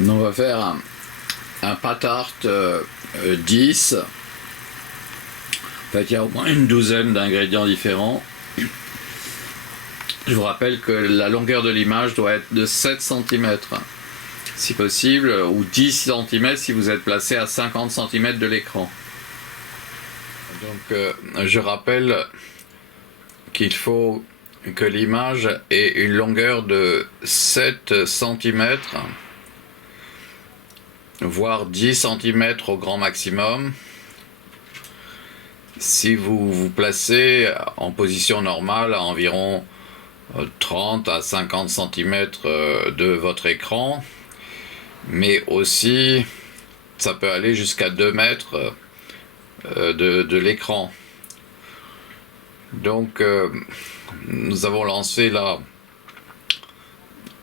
On va faire un pâte art 10. En fait, il y a au moins une douzaine d'ingrédients différents. Je vous rappelle que la longueur de l'image doit être de 7 cm, si possible, ou 10 cm si vous êtes placé à 50 cm de l'écran. Donc, je rappelle qu'il faut que l'image ait une longueur de 7 cm, voire 10 cm au grand maximum. Si vous vous placez en position normale à environ 30 à 50 cm de votre écran, mais aussi ça peut aller jusqu'à 2 mètres de l'écran. Donc nous avons lancé là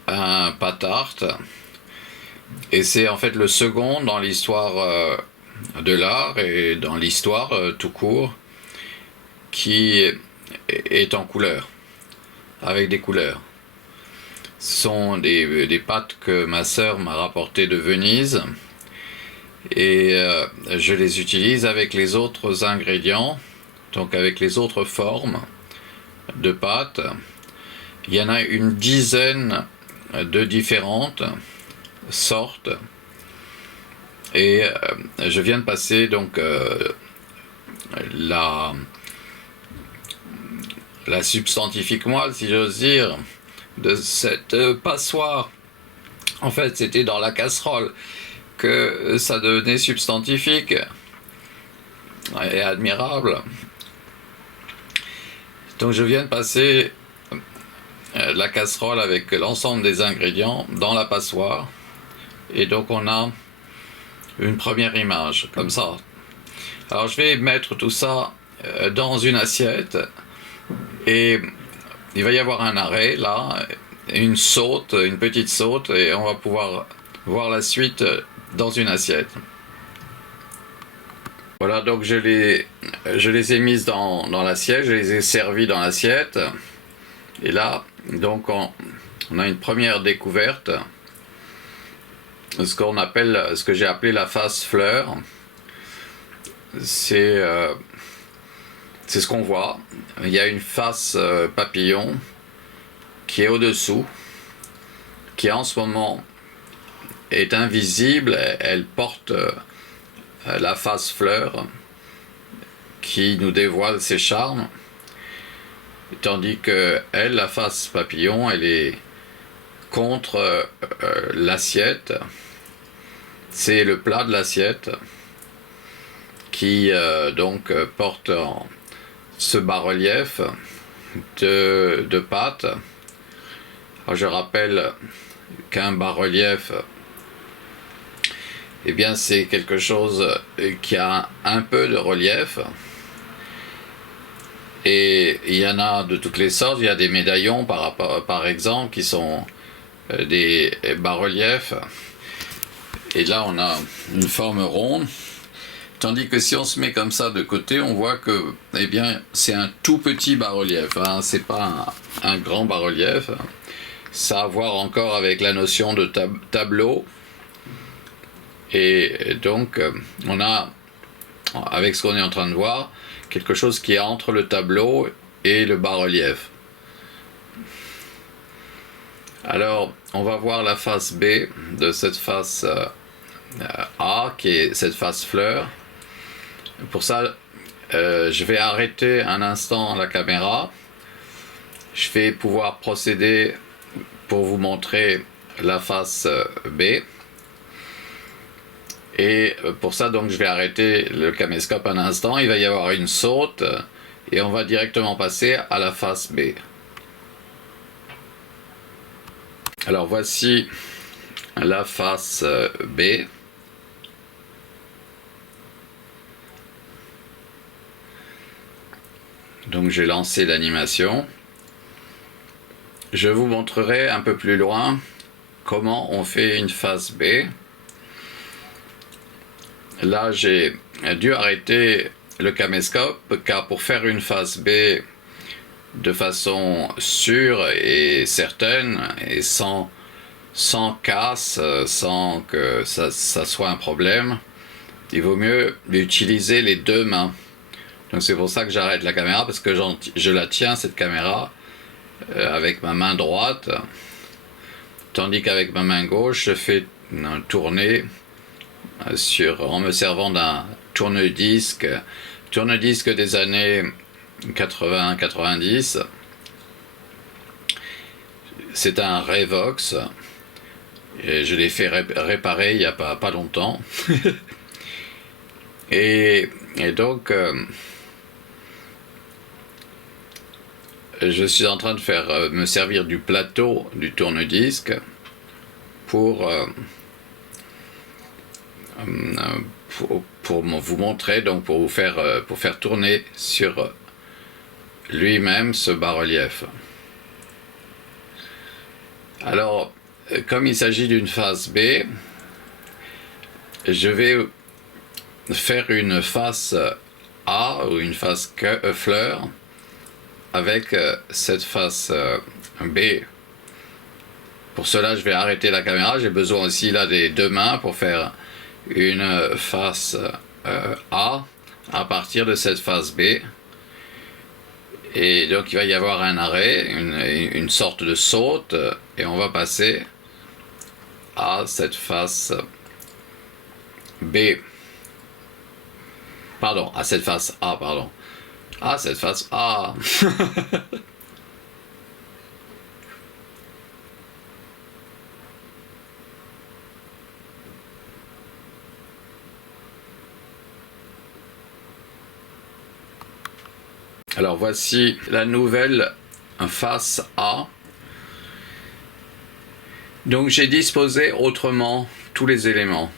un pâte art, et c'est en fait le second dans l'histoire de l'art et dans l'histoire tout court qui est en couleur, avec des couleurs. Ce sont des pâtes que ma sœur m'a rapportées de Venise, et je les utilise avec les autres ingrédients, donc avec les autres formes de pâtes. Il y en a une dizaine de différentes sortes, et je viens de passer donc la substantifique moelle, si j'ose dire, de cette passoire. En fait, c'était dans la casserole que ça devenait substantifique et admirable. Donc je viens de passer la casserole avec l'ensemble des ingrédients dans la passoire, et donc on a une première image comme ça. Alors je vais mettre tout ça dans une assiette, et il va y avoir un arrêt là, une saute, une petite saute, et on va pouvoir voir la suite dans une assiette. Voilà, donc je les ai mises dans l'assiette, je les ai servies dans l'assiette, et là donc on a une première découverte, ce que j'ai appelé la face fleur. C'est ce qu'on voit. Il y a une face papillon qui est au-dessous, qui en ce moment est invisible. Elle porte la face fleur qui nous dévoile ses charmes, tandis que elle, la face papillon, elle est contre l'assiette. C'est le plat de l'assiette qui donc porte ce bas-relief de pâte. Alors, je rappelle qu'un bas-relief, eh bien, c'est quelque chose qui a un peu de relief, et il y en a de toutes les sortes. Il y a des médaillons par exemple qui sont des bas-reliefs, et là on a une forme ronde, tandis que si on se met comme ça de côté, on voit que eh bien c'est un tout petit bas-relief, hein. C'est pas un grand bas-relief. Ça a à voir encore avec la notion de tableau. Et donc on a, avec ce qu'on est en train de voir, quelque chose qui est entre le tableau et le bas-relief. Alors on va voir la face B de cette face A, qui est cette face fleur. Pour ça je vais arrêter un instant la caméra. Je vais pouvoir procéder pour vous montrer la face B. Et pour ça, donc, je vais arrêter le caméscope un instant. Il va y avoir une saute, et on va directement passer à la face B. Alors voici la face B. Donc j'ai lancé l'animation. Je vous montrerai un peu plus loin comment on fait une face B. Là j'ai dû arrêter le caméscope, car pour faire une face B de façon sûre et certaine, et sans sans casse, sans que ça soit un problème, il vaut mieux utiliser les deux mains. Donc c'est pour ça que j'arrête la caméra, parce que je la tiens, cette caméra, avec ma main droite, tandis qu'avec ma main gauche, je fais tourner en me servant d'un tourne-disque des années 80-90. C'est un Revox, et je l'ai fait réparer il n'y a pas longtemps. et donc je suis en train de me servir du plateau du tourne-disque pour vous montrer, donc pour faire tourner sur lui-même ce bas-relief. Alors, comme il s'agit d'une face B, je vais faire une face A ou une face fleur avec cette face B. Pour cela, je vais arrêter la caméra. J'ai besoin aussi là des deux mains pour faire une face A à partir de cette face B. Et donc il va y avoir un arrêt, une sorte de saute, et on va passer à cette face B. Pardon, à cette face A, pardon. À cette face A. Alors voici la nouvelle face A. Donc j'ai disposé autrement tous les éléments.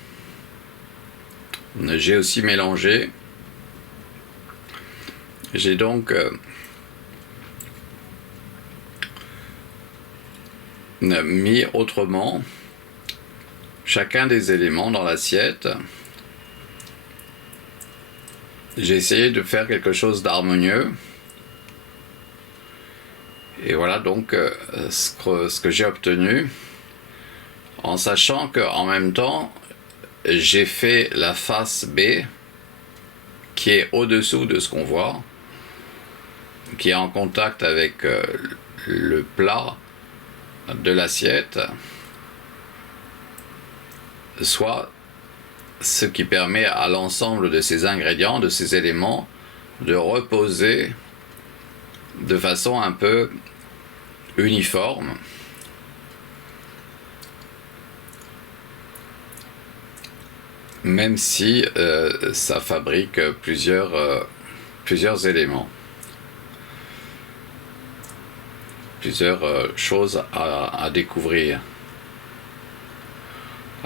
J'ai aussi mélangé. J'ai donc mis autrement chacun des éléments dans l'assiette. J'ai essayé de faire quelque chose d'harmonieux. Et voilà donc ce que j'ai obtenu, en sachant qu'en même temps, j'ai fait la face B, qui est au-dessous de ce qu'on voit, qui est en contact avec le plat de l'assiette, soit ce qui permet à l'ensemble de ces ingrédients, de ces éléments, de reposer de façon un peu uniforme. Même si ça fabrique plusieurs éléments, plusieurs choses à découvrir.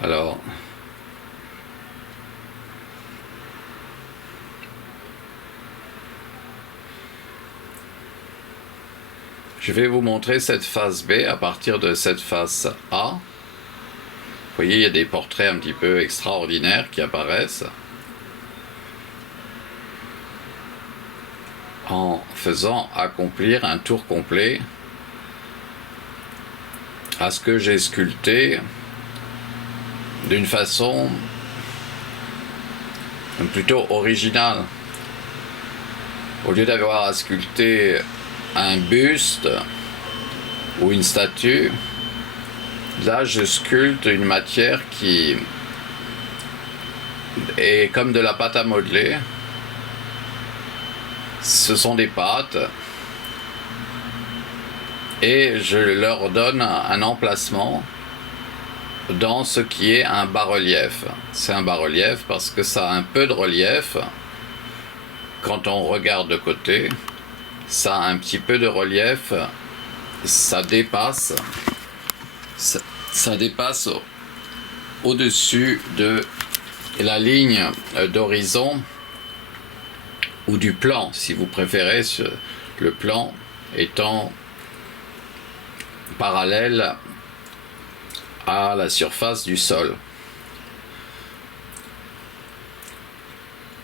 Alors, je vais vous montrer cette face B à partir de cette face A. Vous voyez, il y a des portraits un petit peu extraordinaires qui apparaissent en faisant accomplir un tour complet à ce que j'ai sculpté d'une façon plutôt originale. Au lieu d'avoir à sculpter un buste ou une statue, là je sculpte une matière qui est comme de la pâte à modeler. Ce sont des pâtes et je leur donne un emplacement dans ce qui est un bas-relief. C'est un bas-relief parce que ça a un peu de relief. Quand on regarde de côté, ça a un petit peu de relief, ça dépasse au-dessus de la ligne d'horizon ou du plan, si vous préférez, le plan étant parallèle à la surface du sol.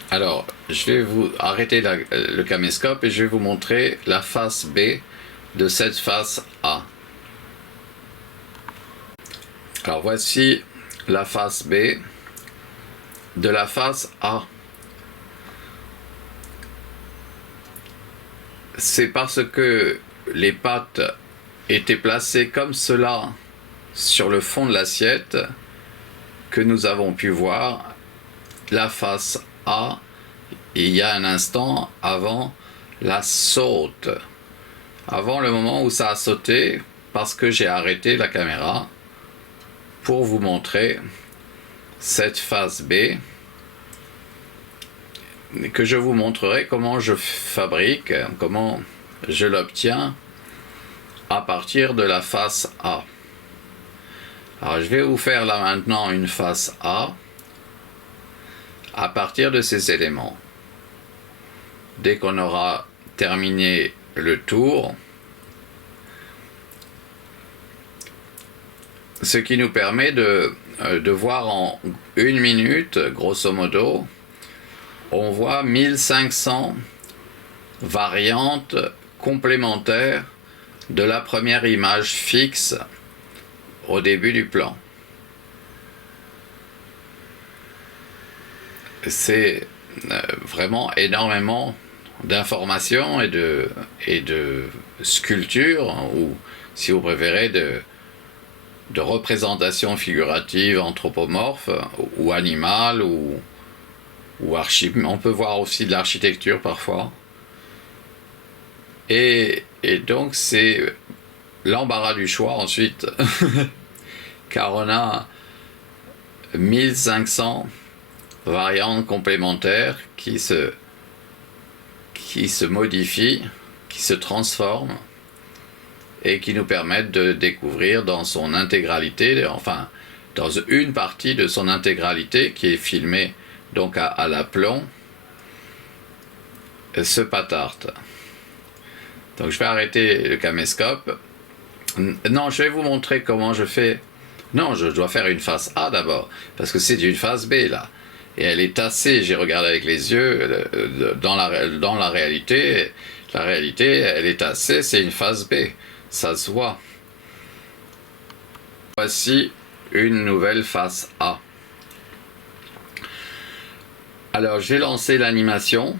Alors, je vais vous arrêter le caméscope et je vais vous montrer la face B de cette face A. Alors voici la face B de la face A. C'est parce que les pattes étaient placées comme cela sur le fond de l'assiette que nous avons pu voir la face A il y a un instant avant la saute, avant le moment où ça a sauté, parce que j'ai arrêté la caméra pour vous montrer cette face B que je vous montrerai comment je fabrique, comment je l'obtiens à partir de la face A. Alors je vais vous faire là maintenant une face A à partir de ces éléments. Dès qu'on aura terminé le tour, ce qui nous permet de voir en 1 minute, grosso modo, on voit 1500 variantes complémentaires de la première image fixe au début du plan. C'est vraiment énormément d'informations et de sculptures, ou si vous préférez de représentations figuratives anthropomorphes ou animales ou on peut voir aussi de l'architecture parfois. Et donc c'est l'embarras du choix ensuite, car on a 1500 variantes complémentaires qui se modifient, qui se transforment et qui nous permettent de découvrir dans son intégralité, enfin dans une partie de son intégralité qui est filmée donc à l'aplomb, ce patart. Donc je vais arrêter le caméscope. Non, je vais vous montrer comment je fais. Non, je dois faire une face A d'abord, parce que c'est une face B là. Et elle est tassée, j'ai regardé avec les yeux, dans la réalité, elle est tassée, c'est une face B, ça se voit. Voici une nouvelle face A. Alors j'ai lancé l'animation,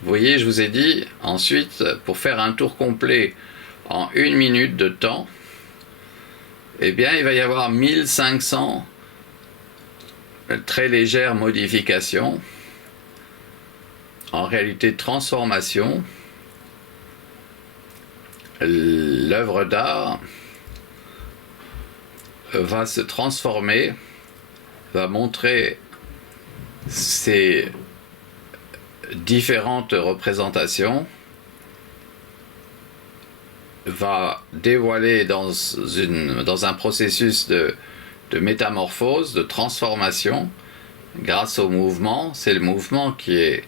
vous voyez, je vous ai dit, ensuite, pour faire un tour complet en 1 minute de temps, eh bien il va y avoir 1500 très légères modifications, en réalité transformation. L'œuvre d'art va se transformer, va montrer ces différentes représentations, va dévoiler dans un processus de métamorphose, de transformation, grâce au mouvement. C'est le mouvement qui est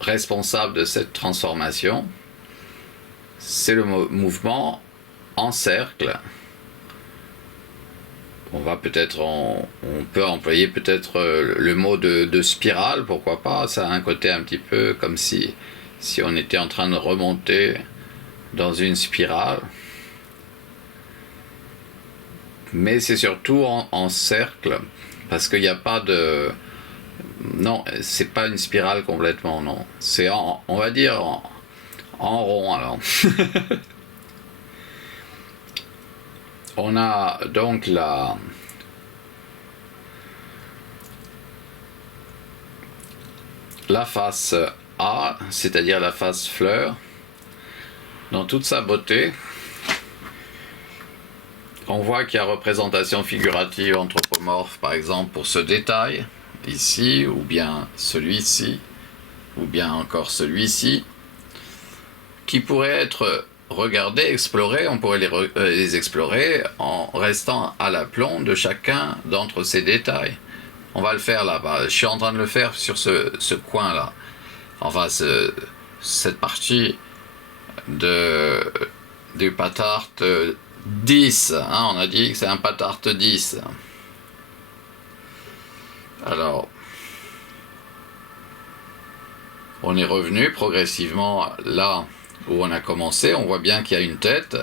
responsable de cette transformation. C'est le mouvement en cercle. On peut employer peut-être le mot de spirale, pourquoi pas. Ça a un côté un petit peu comme si on était en train de remonter dans une spirale. Mais c'est surtout en cercle, parce qu'il n'y a pas de... Non, c'est pas une spirale complètement, non. C'est on va dire en rond alors. On a donc la face A, c'est-à-dire la face fleur, dans toute sa beauté. On voit qu'il y a représentation figurative anthropomorphe, par exemple, pour ce détail, ici, ou bien celui-ci, ou bien encore celui-ci, qui pourraient être regardés, explorés. On pourrait les explorer en restant à l'aplomb de chacun d'entre ces détails. On va le faire là-bas. Je suis en train de le faire sur ce coin-là. Enfin, cette partie du patart 10. Hein, on a dit que c'est un patart 10. Alors, on est revenu progressivement là où on a commencé. On voit bien qu'il y a une tête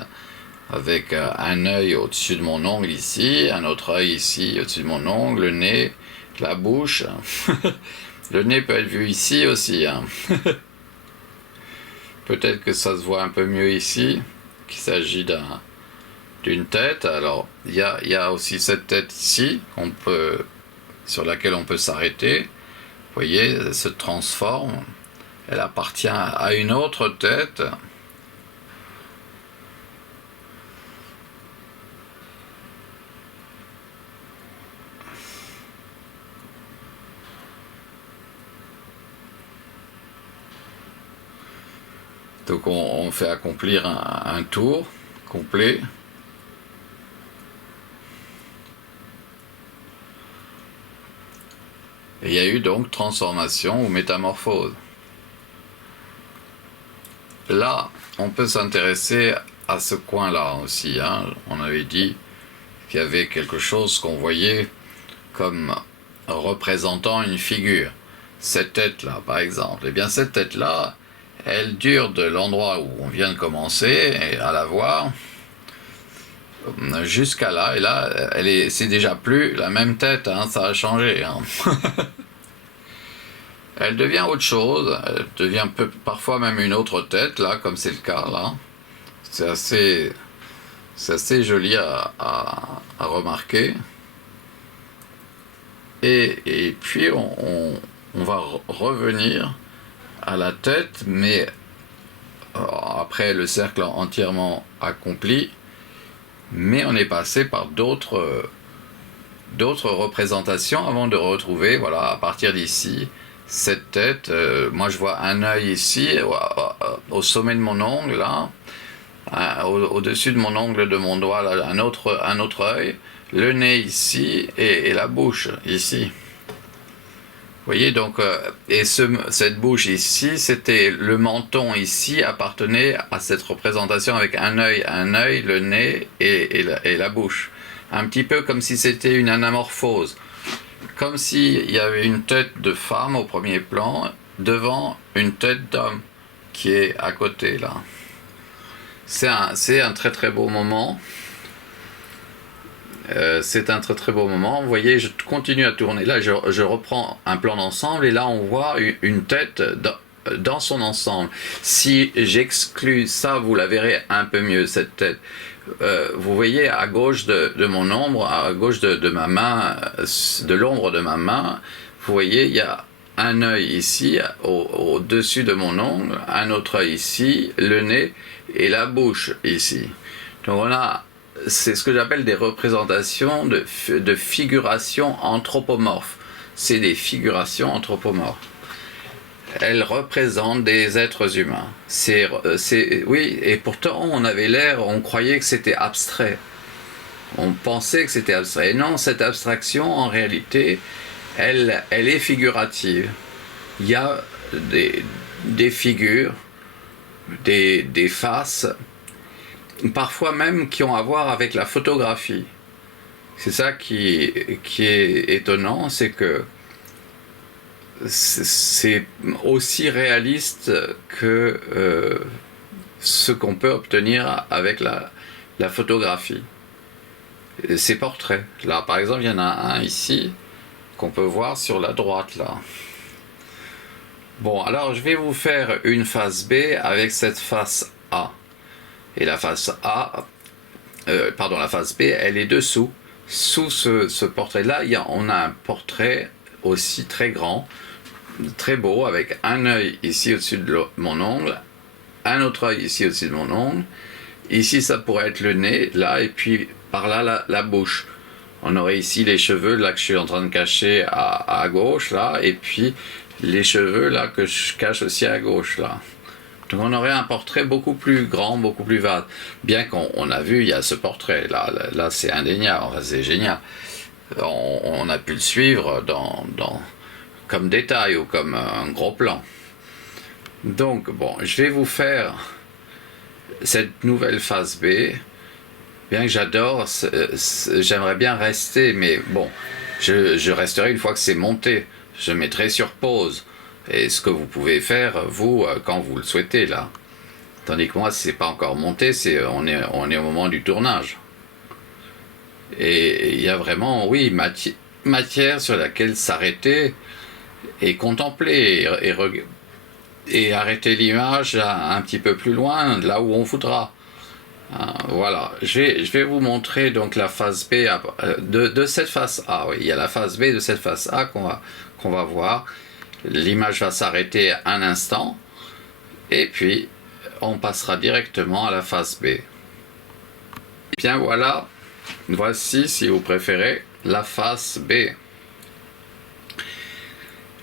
avec un œil au-dessus de mon ongle ici, un autre œil ici au-dessus de mon ongle, le nez, la bouche. Le nez peut être vu ici aussi, hein. Peut-être que ça se voit un peu mieux ici, qu'il s'agit d'une tête. Alors, il y a aussi cette tête ici, sur laquelle on peut s'arrêter. Vous voyez, elle se transforme. Elle appartient à une autre tête. Donc on fait accomplir un tour complet. Et il y a eu donc transformation ou métamorphose. Là, on peut s'intéresser à ce coin-là aussi, hein. On avait dit qu'il y avait quelque chose qu'on voyait comme représentant une figure. Cette tête-là, par exemple. Eh bien, cette tête-là, elle dure de l'endroit où on vient de commencer à la voir jusqu'à là. Et là, c'est déjà plus la même tête, hein, ça a changé, hein. Elle devient autre chose, elle devient parfois même une autre tête, là, comme c'est le cas, là. C'est assez joli à remarquer. Et puis, on va revenir à la tête, mais après le cercle entièrement accompli, mais on est passé par d'autres représentations avant de retrouver, voilà, à partir d'ici, cette tête. Moi je vois un œil ici, au sommet de mon ongle, là, au-dessus de mon ongle de mon doigt, là, un autre œil, le nez ici, et la bouche ici. Vous voyez, donc, et cette bouche ici, c'était le menton ici, appartenait à cette représentation avec un œil, le nez et la bouche. Un petit peu comme si c'était une anamorphose. Comme s'il y avait une tête de femme au premier plan, devant une tête d'homme qui est à côté, là. C'est un très très beau moment. C'est un très très beau moment. Vous voyez, je continue à tourner. Là, je reprends un plan d'ensemble et là, on voit une tête dans son ensemble. Si j'exclus ça, vous la verrez un peu mieux, cette tête. Vous voyez, à gauche de mon ombre, à gauche de ma main, de l'ombre de ma main, vous voyez, il y a un œil ici, au-dessus de mon ongle, un autre œil ici, le nez et la bouche ici. Donc on a, c'est ce que j'appelle des représentations de figurations anthropomorphes. C'est des figurations anthropomorphes. Elles représentent des êtres humains. Oui, et pourtant on croyait que c'était abstrait. On pensait que c'était abstrait. Et non, cette abstraction, en réalité, elle est figurative. Il y a des figures, des faces, parfois même qui ont à voir avec la photographie. C'est ça qui est étonnant, c'est que c'est aussi réaliste que ce qu'on peut obtenir avec la photographie. Ces portraits. Là, par exemple, il y en a un ici qu'on peut voir sur la droite, là. Bon, alors je vais vous faire une face B avec cette face A. Et la face la face B, elle est dessous. Sous ce portrait-là, on a un portrait aussi très grand, très beau, avec un œil ici au-dessus de mon ongle, un autre œil ici au-dessus de mon ongle. Ici, ça pourrait être le nez, là, et puis par là, la bouche. On aurait ici les cheveux, là, que je suis en train de cacher à gauche, là, et puis les cheveux, là, que je cache aussi à gauche, là. Donc on aurait un portrait beaucoup plus grand, beaucoup plus vaste. Bien qu'on a vu, il y a ce portrait, là c'est indéniable, enfin, c'est génial. On a pu le suivre comme détail ou comme un gros plan. Donc bon, je vais vous faire cette nouvelle phase B. Bien que j'adore, j'aimerais bien rester, mais bon, je resterai une fois que c'est monté. Je mettrai sur pause. Et ce que vous pouvez faire, vous, quand vous le souhaitez, là. Tandis que moi, c'est pas encore monté, on est au moment du tournage. Et il y a vraiment, oui, matière sur laquelle s'arrêter et contempler et arrêter l'image un petit peu plus loin, là où on voudra. Voilà, je vais vous montrer donc la phase B de cette phase A. Oui, il y a la phase B de cette phase A qu'on va voir. L'image va s'arrêter un instant et puis on passera directement à la phase B. Bien voilà, voici, si vous préférez, la phase B.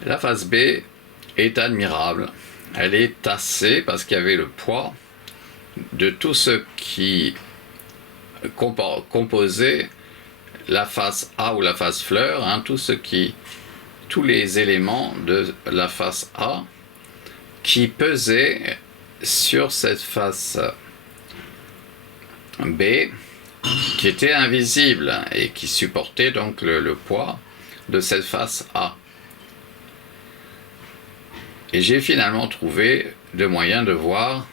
La phase B est admirable. Elle est tassée parce qu'il y avait le poids de tout ce qui composait la face A ou la face fleur, hein, tous les éléments de la face A qui pesaient sur cette face B, qui était invisible et qui supportait donc le poids de cette face A. Et j'ai finalement trouvé le moyen de voir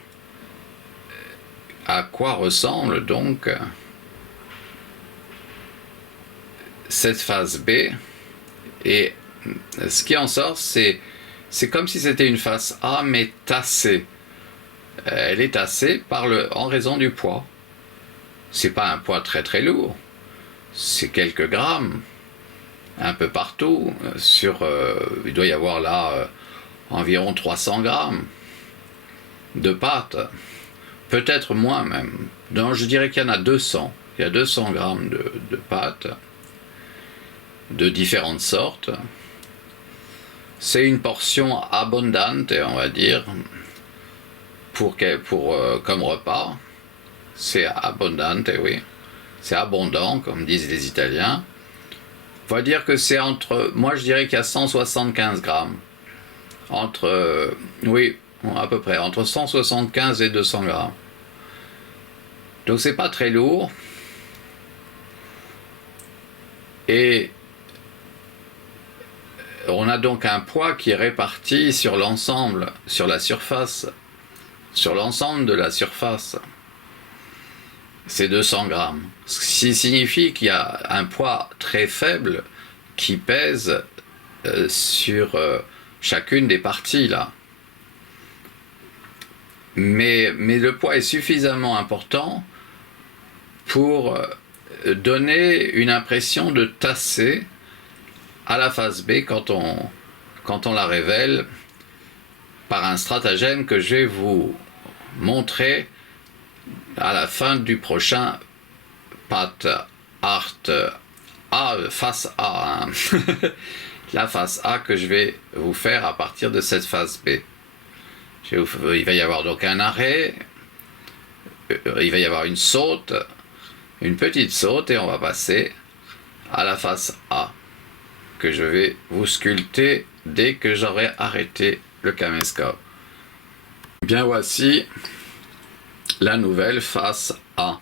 à quoi ressemble donc cette face B, et ce qui en sort, c'est comme si c'était une face A mais tassée. Elle est tassée en raison du poids. C'est pas un poids très très lourd, c'est quelques grammes un peu partout. Il doit y avoir là environ 300 grammes de pâte. Peut-être moins même. Donc je dirais qu'il y en a 200. Il y a 200 grammes de pâte de différentes sortes. C'est une portion abondante, on va dire, comme repas. C'est abondante, oui. C'est abondant, comme disent les Italiens. On va dire que c'est moi je dirais qu'il y a 175 grammes. Oui, à peu près, entre 175 et 200 grammes. Donc c'est pas très lourd. Et on a donc un poids qui est réparti sur l'ensemble, sur la surface, sur l'ensemble de la surface. C'est 200 grammes. Ce qui signifie qu'il y a un poids très faible qui pèse sur chacune des parties là. Mais le poids est suffisamment important pour donner une impression de tasser à la face B quand on la révèle par un stratagème que je vais vous montrer à la fin du prochain Pat Art face A. Hein. La face A que je vais vous faire à partir de cette face B. Il va y avoir donc un arrêt, il va y avoir une saute, une petite saute, et on va passer à la face A que je vais vous sculpter dès que j'aurai arrêté le caméscope. Bien, voici la nouvelle face A.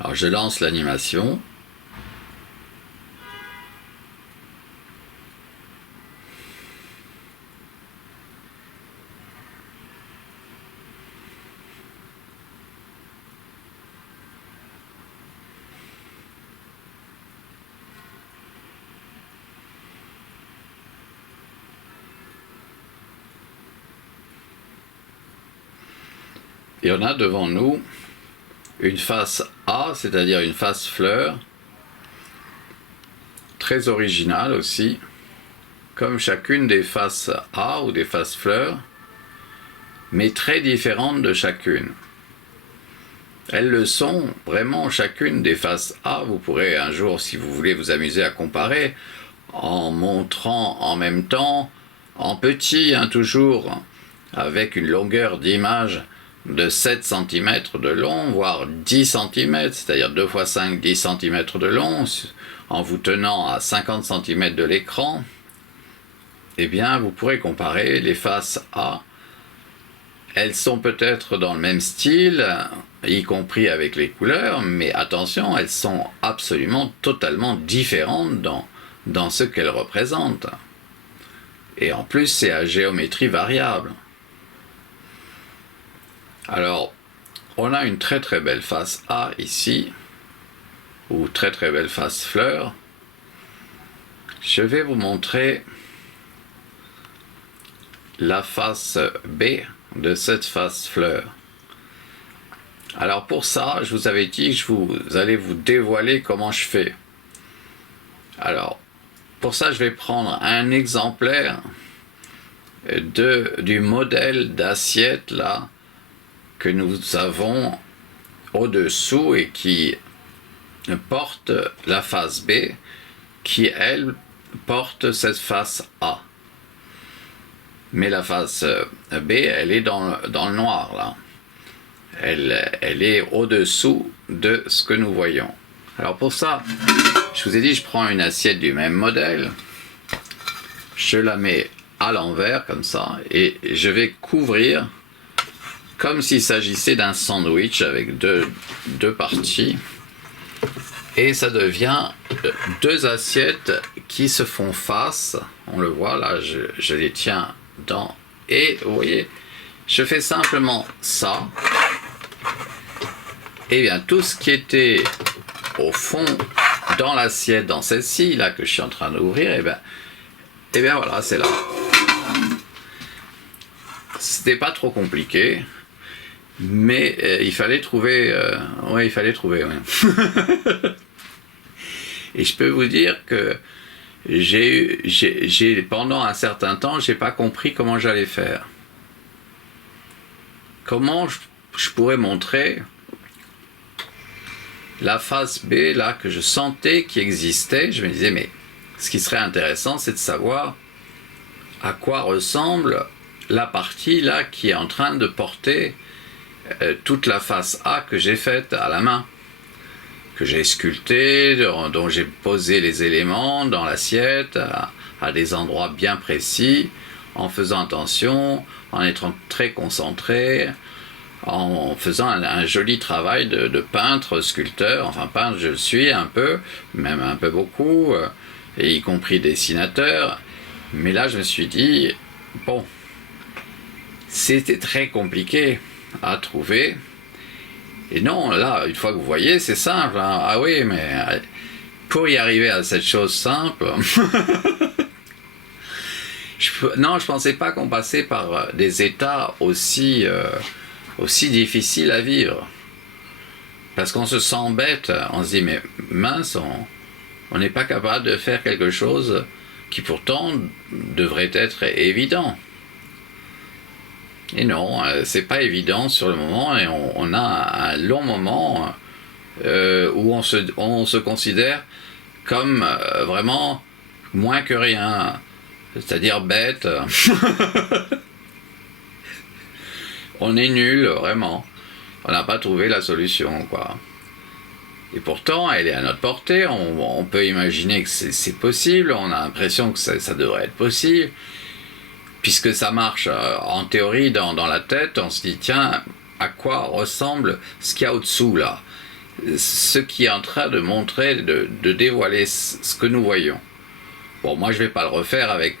Alors je lance l'animation. Et on a devant nous une face A, c'est-à-dire une face fleur, très originale aussi, comme chacune des faces A ou des faces fleurs, mais très différentes de chacune. Elles le sont vraiment chacune des faces A. Vous pourrez un jour, si vous voulez, vous amuser à comparer, en montrant en même temps, en petit, hein, toujours, avec une longueur d'image de 7 cm de long, voire 10 cm, c'est-à-dire 2 x 5, 10 cm de long, en vous tenant à 50 cm de l'écran, eh bien, vous pourrez comparer les faces A. Elles sont peut-être dans le même style, y compris avec les couleurs, mais attention, elles sont absolument totalement différentes dans ce qu'elles représentent. Et en plus, c'est à géométrie variable. Alors, on a une très très belle face A ici, ou très très belle face fleur. Je vais vous montrer la face B de cette face fleur. Alors pour ça, je vous avais dit que vous allez vous dévoiler comment je fais. Alors, pour ça, je vais prendre un exemplaire du modèle d'assiette là que nous avons au-dessous et qui porte la face B, qui elle porte cette face A. Mais la face B, elle est dans le noir là. Elle est au-dessous de ce que nous voyons. Alors pour ça, je vous ai dit, je prends une assiette du même modèle, je la mets à l'envers comme ça, et je vais couvrir comme s'il s'agissait d'un sandwich avec deux parties. Et ça devient deux assiettes qui se font face. On le voit là, je les tiens dans... Et vous voyez, je fais simplement ça. Et bien tout ce qui était au fond dans l'assiette, dans celle-ci là que je suis en train d'ouvrir, et bien voilà, c'est là. C'était pas trop compliqué, mais il fallait trouver. Il fallait trouver. Ouais. Et je peux vous dire que pendant un certain temps, j'ai pas compris comment j'allais faire. Comment je pourrais montrer la face B là que je sentais qui existait. Je me disais, mais ce qui serait intéressant, c'est de savoir à quoi ressemble la partie là qui est en train de porter toute la face A que j'ai faite à la main, que j'ai sculptée, dont j'ai posé les éléments dans l'assiette à des endroits bien précis, en faisant attention, en étant très concentré, en faisant un joli travail de peintre, sculpteur. Enfin, peintre je le suis un peu, même un peu beaucoup, et y compris dessinateur. Mais là, je me suis dit, bon, c'était très compliqué à trouver. Et non, là, une fois que vous voyez, c'est simple. Hein. Ah oui, mais pour y arriver à cette chose simple... je pensais pas qu'on passait par des états aussi difficiles à vivre. Parce qu'on se sent bête, on se dit, mais mince, on n'est pas capable de faire quelque chose qui pourtant devrait être évident. Et non, c'est pas évident sur le moment, et on a un long moment où on se considère comme vraiment moins que rien, c'est-à-dire bête. On est nul, vraiment. On n'a pas trouvé la solution, quoi. Et pourtant, elle est à notre portée, on peut imaginer que c'est possible, on a l'impression que ça devrait être possible. Puisque ça marche en théorie dans la tête, on se dit, tiens, à quoi ressemble ce qu'il y a au-dessous là? Ce qui est en train de montrer, de dévoiler ce que nous voyons. Bon, moi je vais pas le refaire avec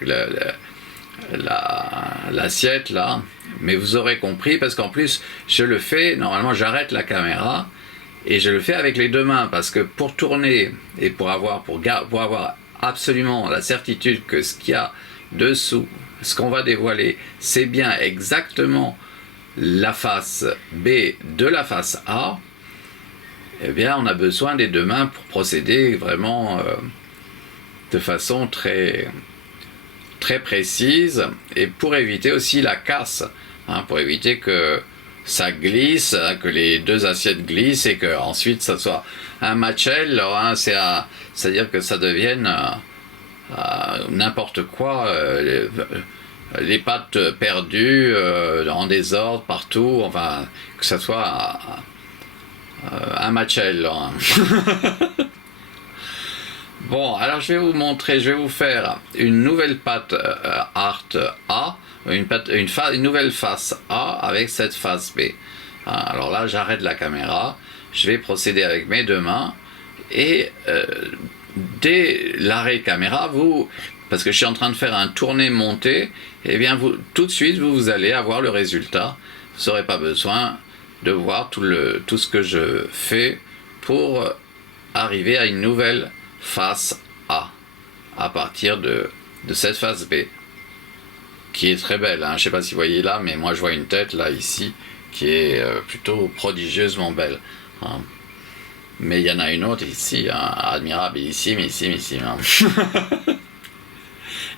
l'assiette là, mais vous aurez compris, parce qu'en plus, je le fais, normalement j'arrête la caméra, et je le fais avec les deux mains, parce que pour tourner, et pour avoir absolument la certitude que ce qu'il y a dessous, ce qu'on va dévoiler, c'est bien exactement la face B de la face A, eh bien on a besoin des deux mains pour procéder vraiment de façon très, très précise, et pour éviter aussi la casse, hein, pour éviter que ça glisse, hein, que les deux assiettes glissent, et que ensuite ça soit un matchel, hein, c'est-à-dire que ça devienne... n'importe quoi, les pattes perdues en désordre partout, enfin que ça soit un matchel. Hein. Bon, alors je vais vous montrer, je vais vous faire une nouvelle patte Art A, une nouvelle face A avec cette face B. Alors là, j'arrête la caméra, je vais procéder avec mes deux mains, et dès l'arrêt caméra, parce que je suis en train de faire un tourné-monté, et bien tout de suite vous allez avoir le résultat. Vous n'aurez pas besoin de voir tout ce que je fais pour arriver à une nouvelle face A à partir de cette face B, qui est très belle, hein. Je ne sais pas si vous voyez là, mais moi je vois une tête là ici qui est plutôt prodigieusement belle, hein. Mais il y en a une autre ici, hein, admirable, ici. Hein.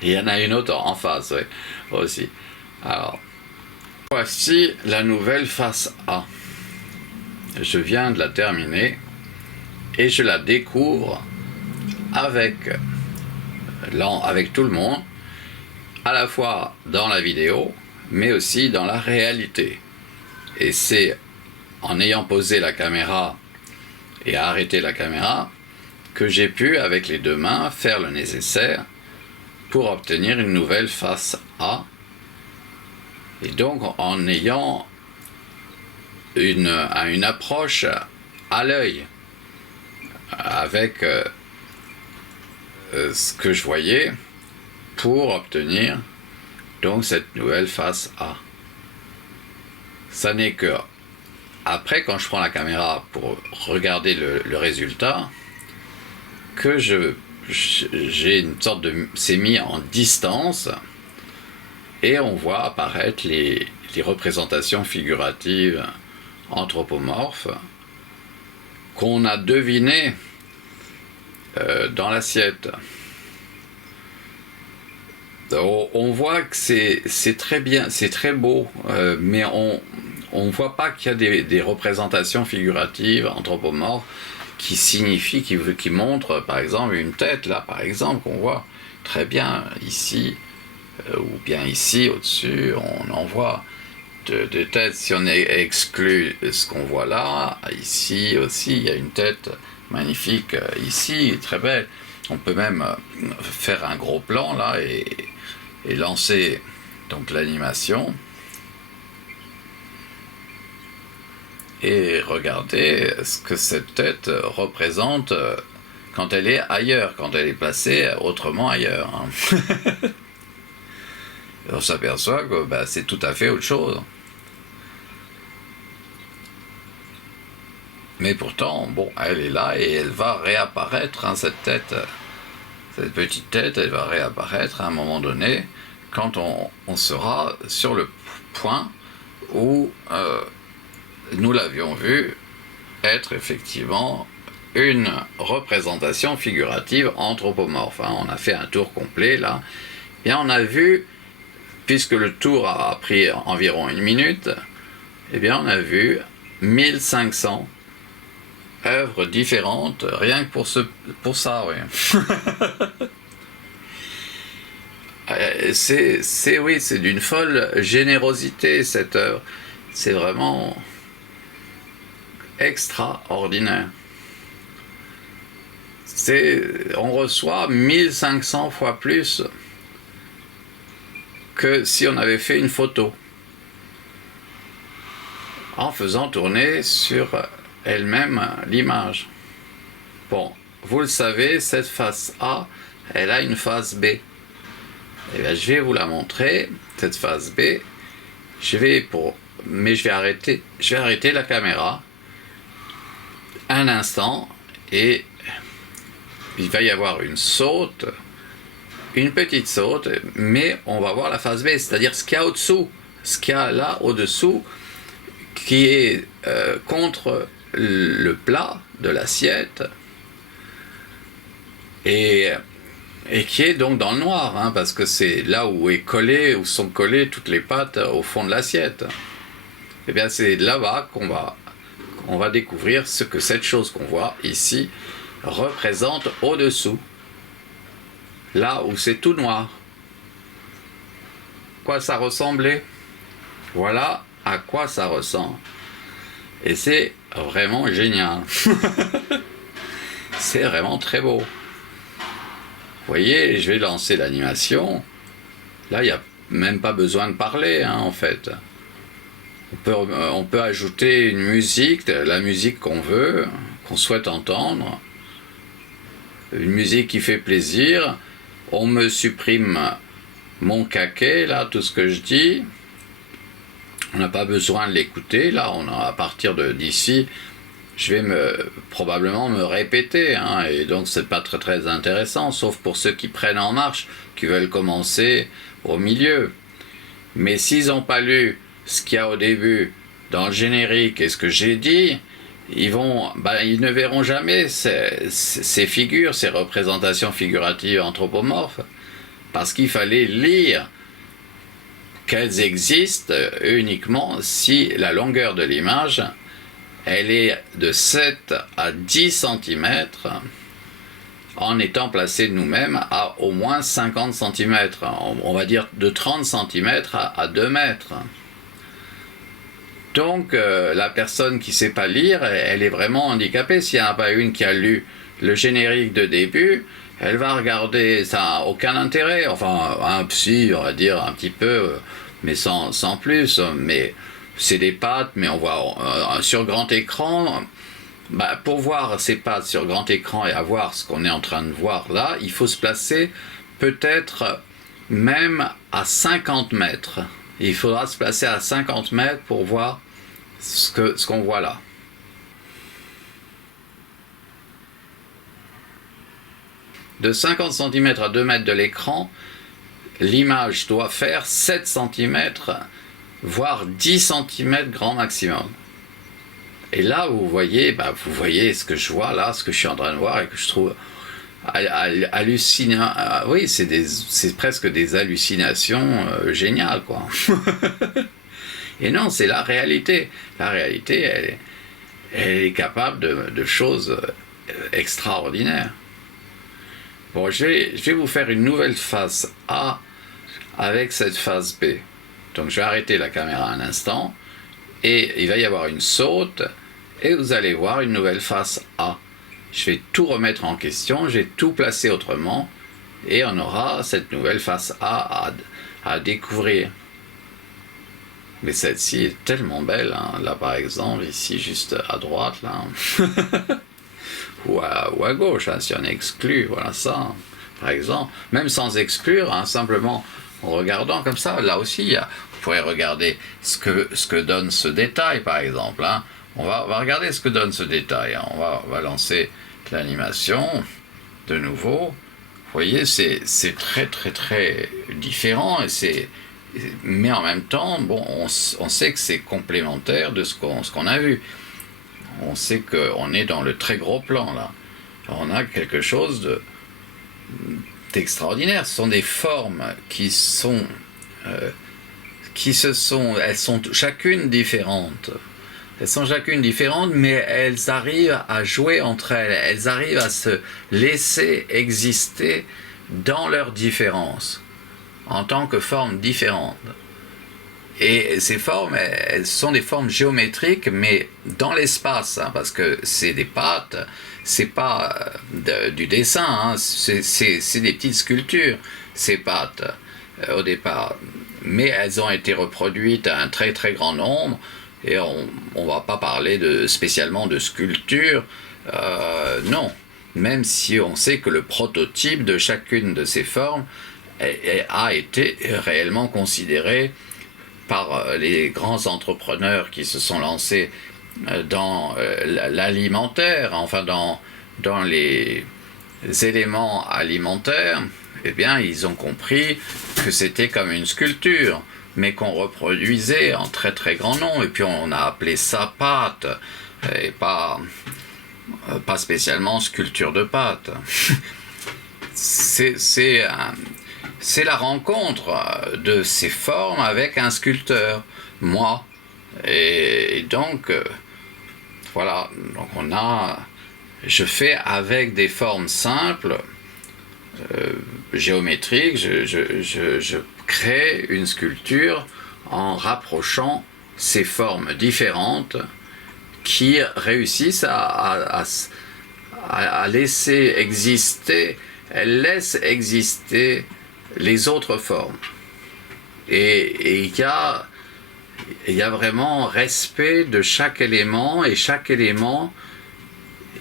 Et il y en a une autre en face, oui, aussi. Alors, voici la nouvelle face A. Je viens de la terminer et je la découvre avec tout le monde, à la fois dans la vidéo, mais aussi dans la réalité. Et c'est en ayant posé la caméra et arrêté la caméra que j'ai pu, avec les deux mains, faire le nécessaire pour obtenir une nouvelle face A. Et donc en ayant une approche à l'œil avec ce que je voyais pour obtenir donc cette nouvelle face A. Ça n'est que après, quand je prends la caméra pour regarder le résultat, que j'ai une sorte de... c'est mis en distance et on voit apparaître les représentations figuratives anthropomorphes qu'on a devinées dans l'assiette. On voit que c'est très bien, c'est très beau, mais on ne voit pas qu'il y a des représentations figuratives anthropomorphes qui signifient, qui montrent par exemple une tête, là par exemple, qu'on voit très bien ici, ou bien ici au-dessus, on en voit de têtes. Si on exclut ce qu'on voit là, ici aussi, il y a une tête magnifique, ici, très belle. On peut même faire un gros plan là et lancer donc l'animation. Et regardez ce que cette tête représente quand elle est ailleurs, quand elle est placée autrement ailleurs, hein. On s'aperçoit que c'est tout à fait autre chose. Mais pourtant, bon, elle est là et elle va réapparaître, hein, cette tête. Cette petite tête, elle va réapparaître à un moment donné quand on sera sur le point où nous l'avions vu être effectivement une représentation figurative anthropomorphe, hein. On a fait un tour complet là. Bien, on a vu, puisque le tour a pris environ 1 minute, eh bien on a vu 1500 œuvres différentes, rien que pour ça, oui. C'est d'une folle générosité cette œuvre. C'est vraiment extraordinaire. On reçoit 1500 fois plus que si on avait fait une photo en faisant tourner sur elle-même l'image. Bon, vous le savez, cette face A, elle a une face B. Et bien, je vais vous la montrer, cette face B. Mais je vais arrêter la caméra un instant et il va y avoir une petite saute, mais on va voir la face B, c'est-à-dire ce qu'il y a au-dessous, ce qu'il y a là au-dessous, qui est contre le plat de l'assiette et qui est donc dans le noir, hein, parce que c'est là où sont collées toutes les pâtes au fond de l'assiette. Et bien c'est là-bas qu'on va découvrir ce que cette chose qu'on voit ici représente au-dessous, là où c'est tout noir. Quoi ça ressemblait? Voilà à quoi ça ressemble. Et c'est vraiment génial. C'est vraiment très beau. Vous voyez, je vais lancer l'animation. Là, il n'y a même pas besoin de parler, hein, en fait. On peut ajouter une musique, la musique qu'on veut, qu'on souhaite entendre. une musique qui fait plaisir, on me supprime mon caquet, là, tout ce que je dis, on n'a pas besoin de l'écouter, là, à partir d'ici, je vais probablement me répéter, hein, et donc c'est pas très très intéressant, sauf pour ceux qui prennent en marche, qui veulent commencer au milieu. Mais s'ils n'ont pas lu ce qu'il y a au début, dans le générique, et ce que j'ai dit, ils ne verront jamais ces figures, ces représentations figuratives anthropomorphes, parce qu'il fallait lire qu'elles existent uniquement si la longueur de l'image, elle est de 7 à 10 cm, en étant placé nous-mêmes à au moins 50 cm, on va dire de 30 cm à 2 mètres. Donc la personne qui ne sait pas lire, elle est vraiment handicapée. S'il n'y en a pas une qui a lu le générique de début, elle va regarder, ça n'a aucun intérêt, enfin un psy, on va dire un petit peu, mais sans plus, mais c'est des pattes, mais on voit sur grand écran. Pour voir ces pattes sur grand écran et avoir ce qu'on est en train de voir là, il faut se placer peut-être même à 50 mètres. Il faudra se placer à 50 mètres pour voir ce qu'on voit là. De 50 cm à 2 mètres de l'écran, l'image doit faire 7 cm, voire 10 cm grand maximum. Et là, vous voyez ce que je vois là, ce que je suis en train de voir et que je trouve hallucinant. Oui, c'est presque des hallucinations géniales, quoi. Et non, c'est la réalité. La réalité, elle est capable de choses extraordinaires. Bon, je vais vous faire une nouvelle face A avec cette face B. Donc, je vais arrêter la caméra un instant et il va y avoir une saute. Et vous allez voir une nouvelle face A. Je vais tout remettre en question, je vais tout placer autrement, et on aura cette nouvelle face A à découvrir. Mais celle-ci est tellement belle, hein. Là par exemple, ici juste à droite, là, ou à gauche, hein, si on exclut, voilà ça, par exemple. Même sans exclure, hein, simplement en regardant comme ça, là aussi, vous pourrez regarder ce que donne ce détail, par exemple, hein. On va regarder ce que donne ce détail. On va lancer l'animation de nouveau. Vous voyez, c'est très très très différent, mais en même temps, bon, on sait que c'est complémentaire de ce qu'on a vu. On sait qu'on est dans le très gros plan là. Alors, on a quelque chose d'extraordinaire. Ce sont des formes elles sont chacune différentes. Elles sont chacune différentes, mais elles arrivent à jouer entre elles. Elles arrivent à se laisser exister dans leurs différences, en tant que formes différentes. Et ces formes, elles sont des formes géométriques, mais dans l'espace, hein, parce que c'est des pattes, c'est pas du dessin, hein, c'est des petites sculptures, ces pattes, au départ. Mais elles ont été reproduites à un très très grand nombre. Et on ne va pas parler spécialement de sculpture, non. Même si on sait que le prototype de chacune de ces formes a été réellement considéré par les grands entrepreneurs qui se sont lancés dans l'alimentaire, enfin dans les éléments alimentaires. Eh bien, ils ont compris que c'était comme une sculpture, mais qu'on reproduisait en très très grand nombre, et puis on a appelé ça pâte, et pas spécialement sculpture de pâte. C'est la rencontre de ces formes avec un sculpteur, moi, et donc voilà, donc je fais avec des formes simples, géométriques, je crée une sculpture en rapprochant ces formes différentes qui réussissent à laisser exister, elles laissent exister les autres formes. Et il y a vraiment respect de chaque élément, et chaque élément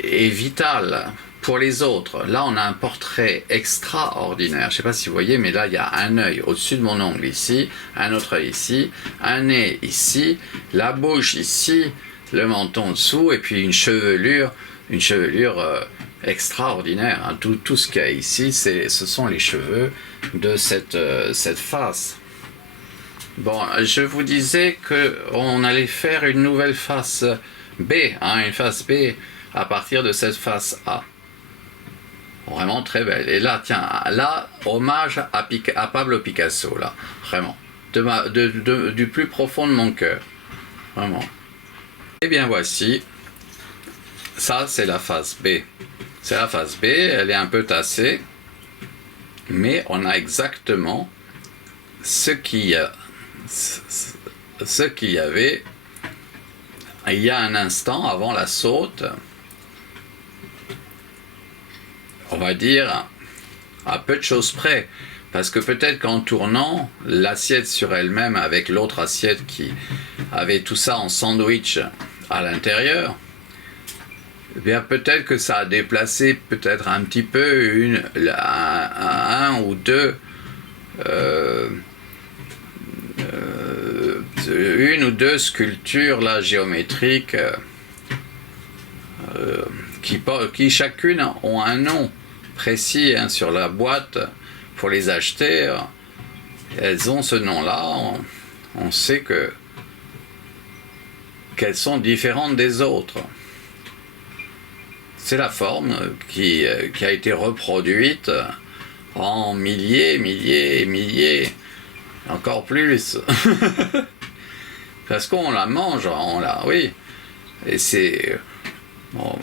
est vital. pour les autres, là on a un portrait extraordinaire. Je ne sais pas si vous voyez, mais là il y a un œil au-dessus de mon ongle ici, un autre œil ici, un nez ici, la bouche ici, le menton dessous, et puis une chevelure extraordinaire. Hein. Tout ce qu'il y a ici, ce sont les cheveux de cette face. Bon, je vous disais qu'on allait faire une nouvelle face B, hein, une face B à partir de cette face A. Vraiment très belle. Et là, tiens, là, hommage à Pablo Picasso, là, vraiment. Du plus profond de mon cœur. Vraiment. Et bien voici, ça c'est la face B. C'est la face B, elle est un peu tassée, mais on a exactement ce qu'il y avait il y a un instant avant la saute. On va dire à peu de choses près, parce que peut-être qu'en tournant l'assiette sur elle-même avec l'autre assiette qui avait tout ça en sandwich à l'intérieur, eh bien peut-être que ça a déplacé peut-être un petit peu un ou deux une ou deux sculptures là géométriques qui chacune ont un nom précis, hein, sur la boîte pour les acheter. Elles ont ce nom-là. On sait qu'elles sont différentes des autres. C'est la forme qui a été reproduite en milliers, encore plus. Parce qu'on la mange, oui. Et c'est... Bon,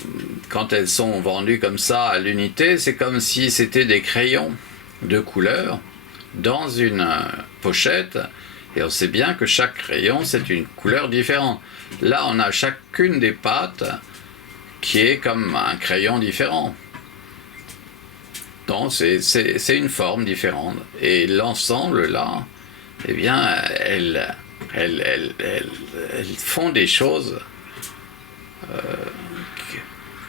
quand elles sont vendues comme ça à l'unité, c'est comme si c'était des crayons de couleur dans une pochette, et on sait bien que chaque crayon c'est une couleur différente. Là on a chacune des pattes qui est comme un crayon différent, donc c'est une forme différente, et l'ensemble là, eh bien elles font des choses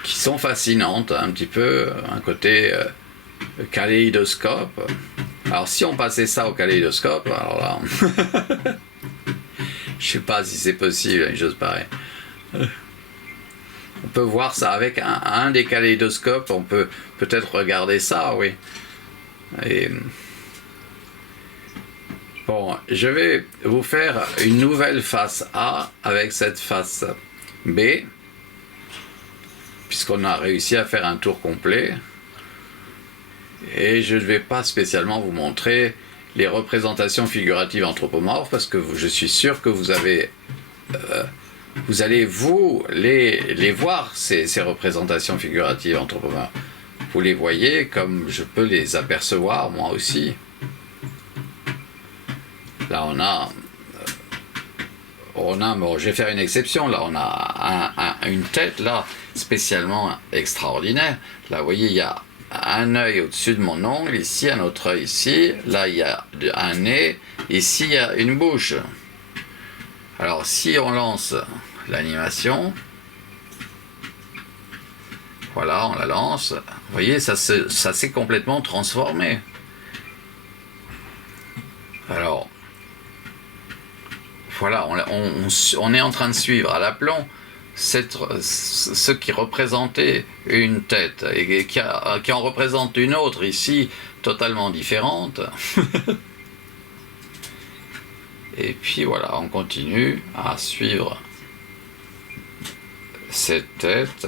qui sont fascinantes, un petit peu, un côté kaléidoscope. Alors si on passait ça au kaléidoscope, alors là, je sais pas si c'est possible, une chose pareille. On peut voir ça avec un des kaléidoscopes, on peut peut-être regarder ça, oui. Et bon, je vais vous faire une nouvelle face A avec cette face B, puisqu'on a réussi à faire un tour complet, et je ne vais pas spécialement vous montrer les représentations figuratives anthropomorphes, parce que je suis sûr que vous allez les voir, ces représentations figuratives anthropomorphes. Vous les voyez comme je peux les apercevoir moi aussi. Là bon, je vais faire une exception. Là on a une tête là spécialement extraordinaire. Là vous voyez, il y a un œil au-dessus de mon ongle, ici un autre œil ici, là il y a un nez, ici il y a une bouche. Alors si on lance l'animation, voilà, on la lance, vous voyez, ça s'est complètement transformé. Alors voilà, on est en train de suivre à l'aplomb ce qui représentait une tête et qui en représente une autre ici totalement différente. Et puis voilà, on continue à suivre cette tête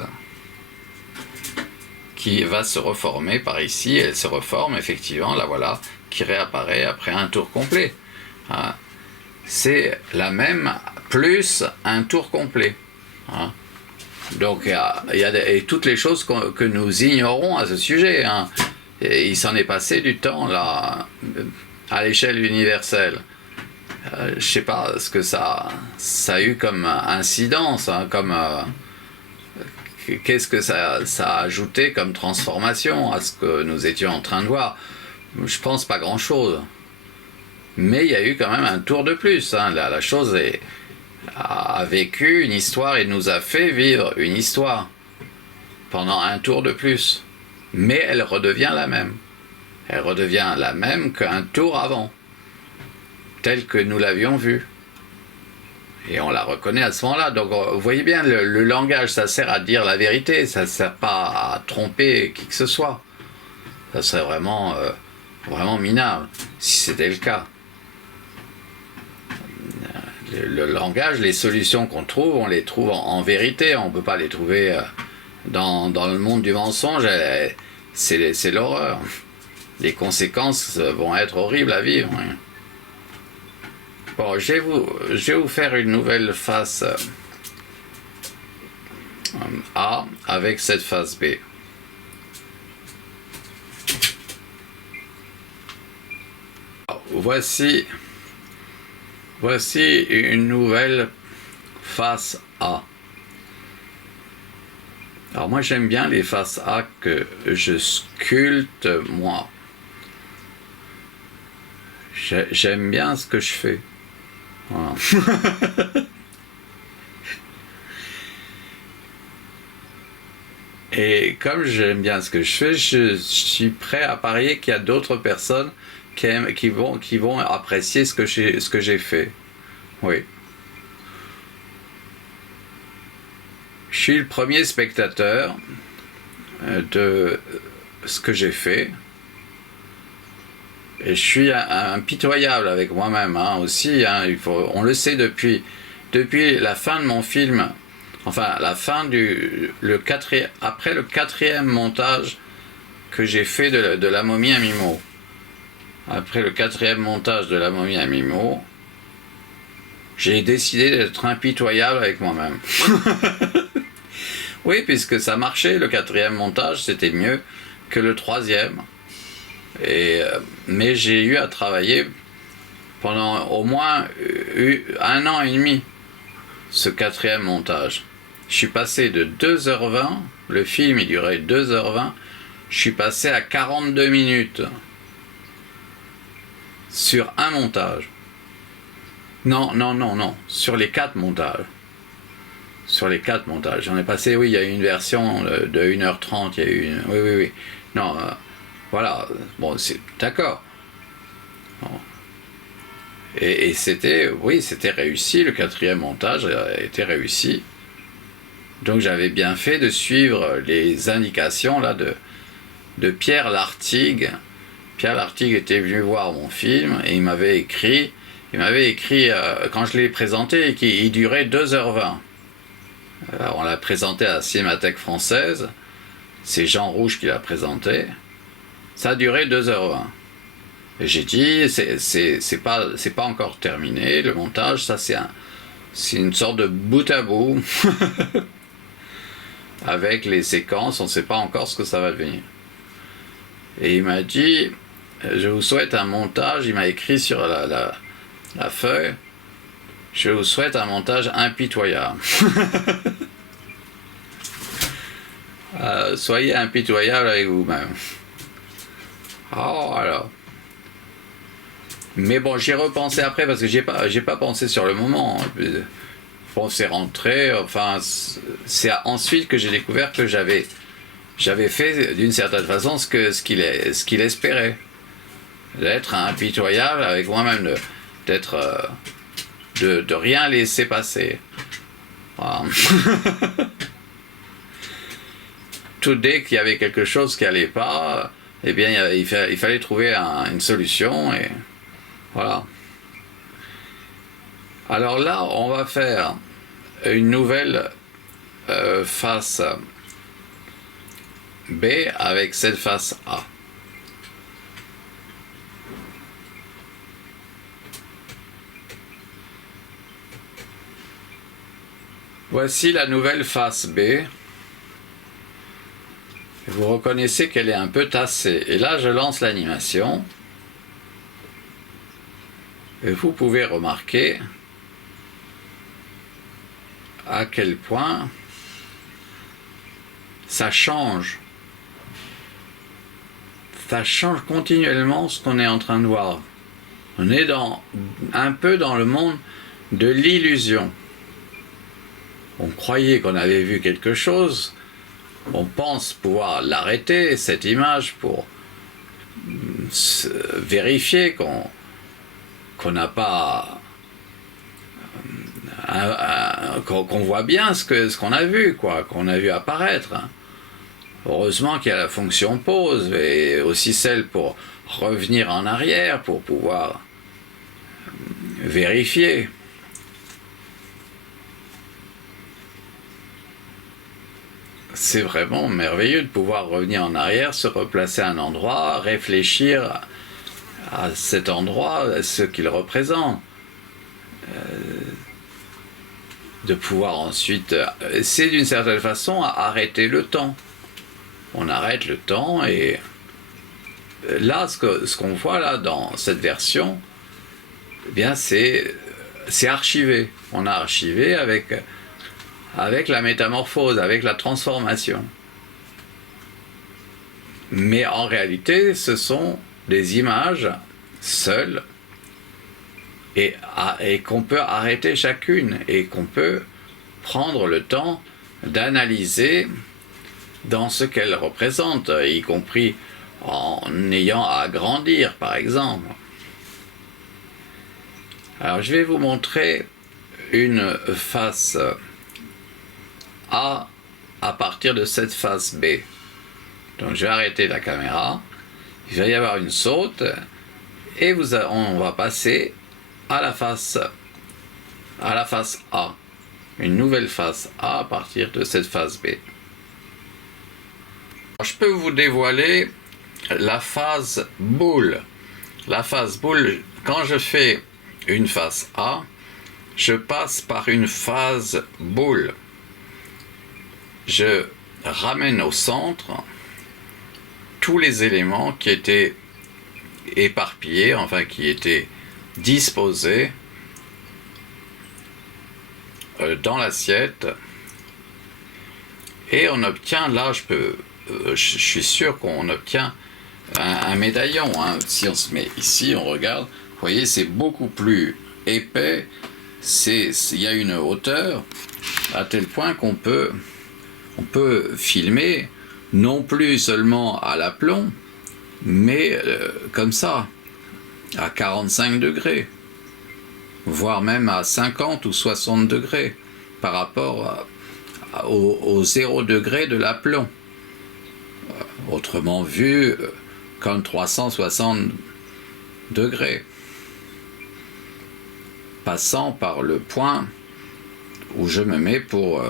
qui va se reformer par ici. Elle se reforme effectivement, la voilà, qui réapparaît après un tour complet. Hein. C'est la même plus un tour complet. Hein. Donc il y a toutes les choses que nous ignorons à ce sujet. Hein. Et il s'en est passé du temps là, à l'échelle universelle. Je ne sais pas ce que ça a eu comme incidence, hein, qu'est-ce que ça a ajouté comme transformation à ce que nous étions en train de voir. Je pense pas grand-chose. Mais il y a eu quand même un tour de plus. Hein. La chose a vécu une histoire et nous a fait vivre une histoire pendant un tour de plus. mais elle redevient la même. Elle redevient la même qu'un tour avant, tel que nous l'avions vu. Et on la reconnaît à ce moment-là. Donc vous voyez bien, le langage, ça sert à dire la vérité, ça ne sert pas à tromper qui que ce soit. Ça serait vraiment, vraiment minable, si c'était le cas. Le langage, les solutions qu'on trouve, on les trouve en vérité, on ne peut pas les trouver dans le monde du mensonge, c'est l'horreur. Les conséquences vont être horribles à vivre. Bon, je vais vous faire une nouvelle face A avec cette face B. Alors, voici une nouvelle face A. Alors moi j'aime bien les faces A que je sculpte moi. J'aime bien ce que je fais. Voilà. Et comme j'aime bien ce que je fais, je suis prêt à parier qu'il y a d'autres personnes qui vont apprécier ce que j'ai fait. Oui. Je suis le premier spectateur de ce que j'ai fait. Et je suis impitoyable avec moi-même aussi. On le sait depuis la fin de mon film, enfin la fin après le 4e montage que j'ai fait de la momie à Mimo. Après le 4e montage de la momie à Mimo, j'ai décidé d'être impitoyable avec moi-même. Oui, puisque ça marchait, le 4e montage, c'était mieux que le 3e. Mais j'ai eu à travailler pendant au moins 1 an et demi ce 4e montage. Je suis passé de 2h20, le film il durait 2h20, je suis passé à 42 minutes sur un montage. Non, sur les 4 montages. Sur les 4 montages. J'en ai passé, oui, il y a eu une version de 1h30, il y a eu une... Oui. Non, voilà, bon, c'est d'accord. Bon. Et c'était réussi, le 4e montage était réussi. Donc j'avais bien fait de suivre les indications là de Pierre Lartigue. Pierre Lartigue était venu voir mon film et il m'avait écrit quand je l'ai présenté, il durait 2h20. Alors, on l'a présenté à la Cinémathèque française, c'est Jean Rouge qui l'a présenté. Ça a duré 2h20. Et j'ai dit, c'est pas encore terminé, le montage, ça c'est une sorte de bout à bout. Avec les séquences, on ne sait pas encore ce que ça va devenir. Et il m'a dit, je vous souhaite un montage, il m'a écrit sur la feuille, je vous souhaite un montage impitoyable. Soyez impitoyable avec vous-même. Oh, alors. Mais bon, j'y ai repensé après parce que j'ai pas pensé sur le moment. Bon, c'est rentré. Enfin, c'est ensuite que j'ai découvert que j'avais fait d'une certaine façon ce qu'il espérait, d'être impitoyable avec moi-même, de rien laisser passer. Voilà. Tout dès qu'il y avait quelque chose qui allait pas, eh bien il fallait trouver une solution et voilà. Alors là, on va faire une nouvelle face B avec cette face A. Voici la nouvelle face B. Vous reconnaissez qu'elle est un peu tassée. Et là, je lance l'animation. Et vous pouvez remarquer à quel point ça change. Ça change continuellement ce qu'on est en train de voir. On est un peu dans le monde de l'illusion. On croyait qu'on avait vu quelque chose. on pense pouvoir l'arrêter, cette image, pour vérifier qu'on n'a pas... qu'on voit bien ce qu'on a vu, quoi, qu'on a vu apparaître. Heureusement qu'il y a la fonction pause, et aussi celle pour revenir en arrière, pour pouvoir vérifier. C'est vraiment merveilleux de pouvoir revenir en arrière, se replacer à un endroit, réfléchir à cet endroit, à ce qu'il représente. De pouvoir ensuite, c'est d'une certaine façon arrêter le temps. On arrête le temps, et là, ce qu'on voit là dans cette version, eh bien c'est archivé. On a archivé avec la métamorphose, avec la transformation. Mais en réalité, ce sont des images seules, et qu'on peut arrêter chacune, et qu'on peut prendre le temps d'analyser dans ce qu'elles représentent, y compris en ayant à agrandir, par exemple. Alors, je vais vous montrer une face A à partir de cette face B. Donc, je vais arrêter la caméra, il va y avoir une saute, et on va passer à la face A, une nouvelle face A à partir de cette face B. Je peux vous dévoiler la phase boule. La phase boule, quand je fais une face A, je passe par une phase boule. Je ramène au centre tous les éléments qui étaient éparpillés, enfin qui étaient disposés dans l'assiette, et on obtient, là je suis sûr qu'on obtient un médaillon, hein. Si on se met ici, on regarde, vous voyez, c'est beaucoup plus épais, il y a une hauteur à tel point qu'on peut filmer non plus seulement à l'aplomb, mais comme ça, à 45 degrés, voire même à 50 ou 60 degrés, par rapport au 0 degré de l'aplomb. Autrement vu, comme 360 degrés, passant par le point où je me mets pour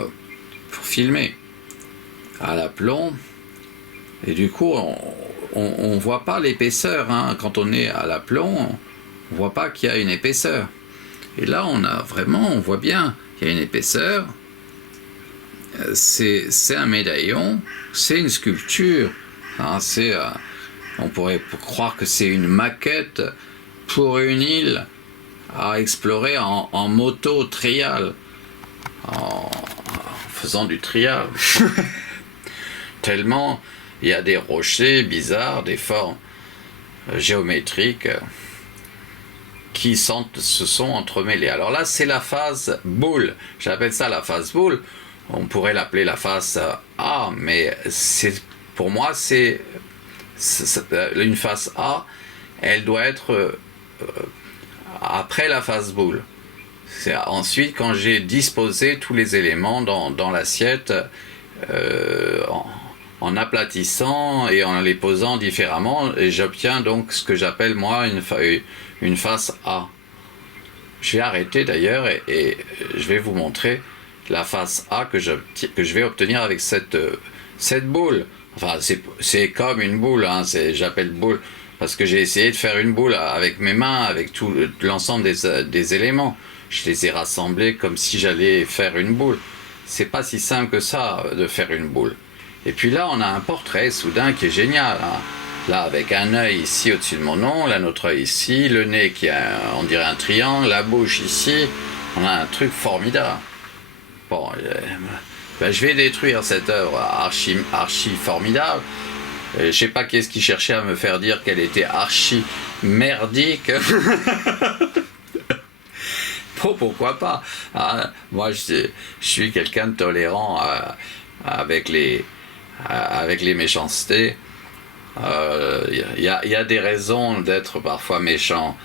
filmer à l'aplomb. Et du coup, on ne voit pas l'épaisseur, hein. Quand on est à l'aplomb, on ne voit pas qu'il y a une épaisseur. Et là, on voit bien qu'il y a une épaisseur. C'est un médaillon, c'est une sculpture, hein. On pourrait croire que c'est une maquette pour une île à explorer en moto trial, en faisant du trial. Tellement il y a des rochers bizarres, des formes géométriques qui se sont entremêlées. Alors là, c'est la phase boule. J'appelle ça la phase boule. On pourrait l'appeler la phase A, mais pour moi, c'est une phase A. Elle doit être après la phase boule. C'est ensuite quand j'ai disposé tous les éléments dans l'assiette, en aplatissant et en les posant différemment, et j'obtiens donc ce que j'appelle moi une face A. Je vais arrêter d'ailleurs, et je vais vous montrer la face A que je vais obtenir avec cette boule. Enfin, c'est comme une boule, hein, j'appelle boule parce que j'ai essayé de faire une boule avec mes mains, avec tout l'ensemble des éléments. Je les ai rassemblés comme si j'allais faire une boule. C'est pas si simple que ça de faire une boule. Et puis là, on a un portrait soudain qui est génial, hein. Là, avec un œil ici au-dessus de mon nom, là, notre œil ici, le nez qui a, on dirait un triangle, la bouche ici, on a un truc formidable. Bon, je vais détruire cette œuvre archi formidable. Je sais pas qu'est-ce qui cherchait à me faire dire qu'elle était archi merdique. Bon, pourquoi pas, hein. Moi, je suis quelqu'un de tolérant avec avec les méchancetés. Il y a des raisons d'être parfois méchant.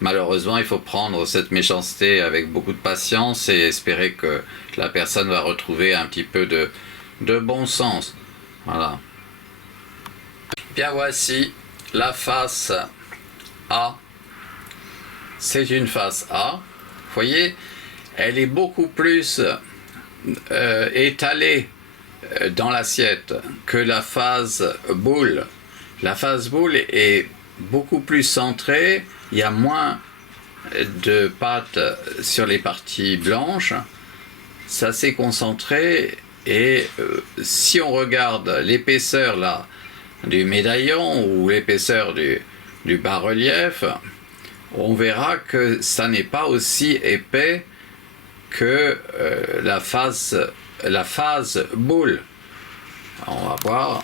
Malheureusement, il faut prendre cette méchanceté avec beaucoup de patience et espérer que la personne va retrouver un petit peu de bon sens. Voilà. Bien, voici la face A. C'est une face A. Vous voyez, elle est beaucoup plus étalée dans l'assiette que la phase boule. La phase boule est beaucoup plus centrée, il y a moins de pâte sur les parties blanches, ça s'est concentré et si on regarde l'épaisseur là du médaillon ou l'épaisseur du bas-relief, on verra que ça n'est pas aussi épais que la phase boule. Alors on va voir,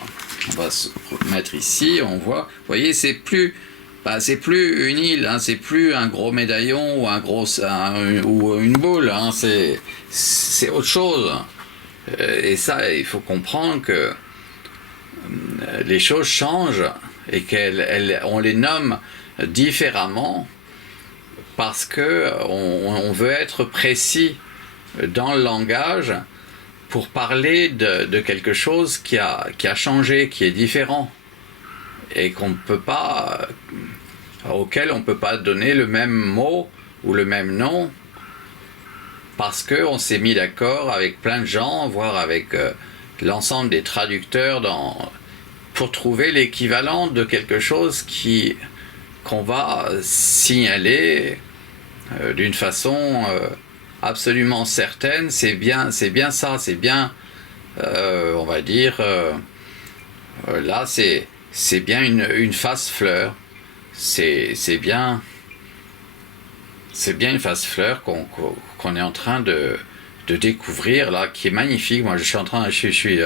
on va se mettre ici, on voit, vous voyez, c'est plus une île, hein, c'est plus un gros médaillon ou une boule, hein, c'est autre chose. Et ça, il faut comprendre que les choses changent et qu'on les nomme différemment parce que on veut être précis dans le langage pour parler de quelque chose qui a changé, qui est différent et auquel on ne peut pas donner le même mot ou le même nom parce qu'on s'est mis d'accord avec plein de gens, voire avec l'ensemble des traducteurs pour trouver l'équivalent de quelque chose qu'on va signaler d'une façon absolument certaine. C'est bien ça, c'est bien, on va dire, là c'est bien une face fleur, c'est bien une face fleur qu'on est en train de découvrir là, qui est magnifique. Moi je suis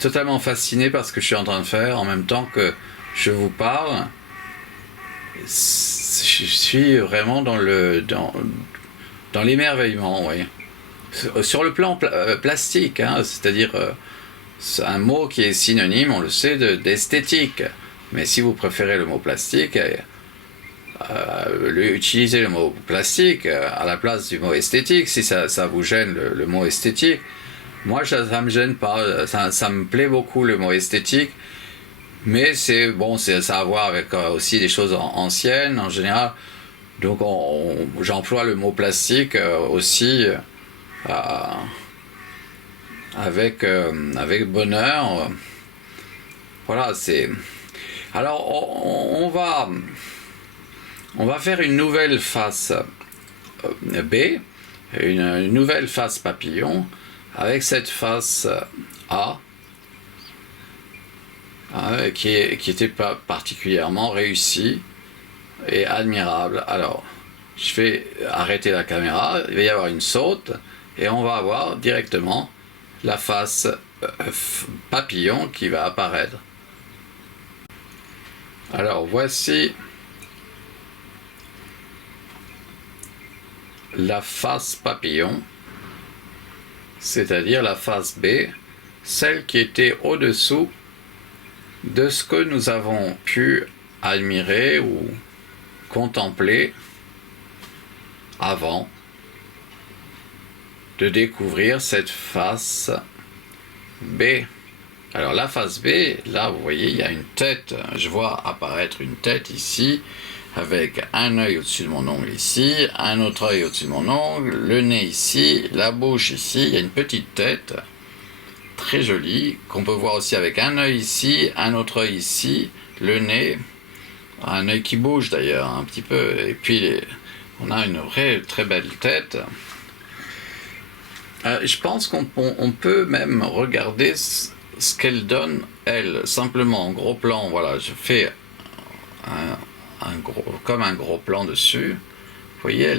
totalement fasciné par ce que je suis en train de faire en même temps que je vous parle. Je suis vraiment dans l'émerveillement, oui. Sur le plan plastique, hein, c'est-à-dire c'est un mot qui est synonyme, on le sait, d'esthétique. Mais si vous préférez le mot plastique, utilisez le mot plastique à la place du mot esthétique, si ça vous gêne le mot esthétique. Moi, ça ne me gêne pas, ça me plaît beaucoup le mot esthétique. Mais ça a à voir avec aussi des choses anciennes en général. Donc j'emploie le mot plastique aussi avec bonheur. Voilà, c'est. Alors on va faire une nouvelle face B, une nouvelle face papillon avec cette face A. Qui était pas particulièrement réussi et admirable. Alors, je vais arrêter la caméra, il va y avoir une saute et on va avoir directement la face papillon qui va apparaître. Alors, voici la face papillon, c'est-à-dire la face B, celle qui était au-dessous de ce que nous avons pu admirer ou contempler avant de découvrir cette face B. Alors la face B, là vous voyez, il y a une tête, je vois apparaître une tête ici, avec un œil au-dessus de mon ongle ici, un autre œil au-dessus de mon ongle, le nez ici, la bouche ici, il y a une petite tête très jolie, qu'on peut voir aussi avec un œil ici, un autre œil ici, le nez, un œil qui bouge d'ailleurs un petit peu, et puis on a une vraie très belle tête. Je pense qu'on peut même regarder ce qu'elle donne, elle, simplement en gros plan. Voilà, je fais comme un gros plan dessus. Vous voyez,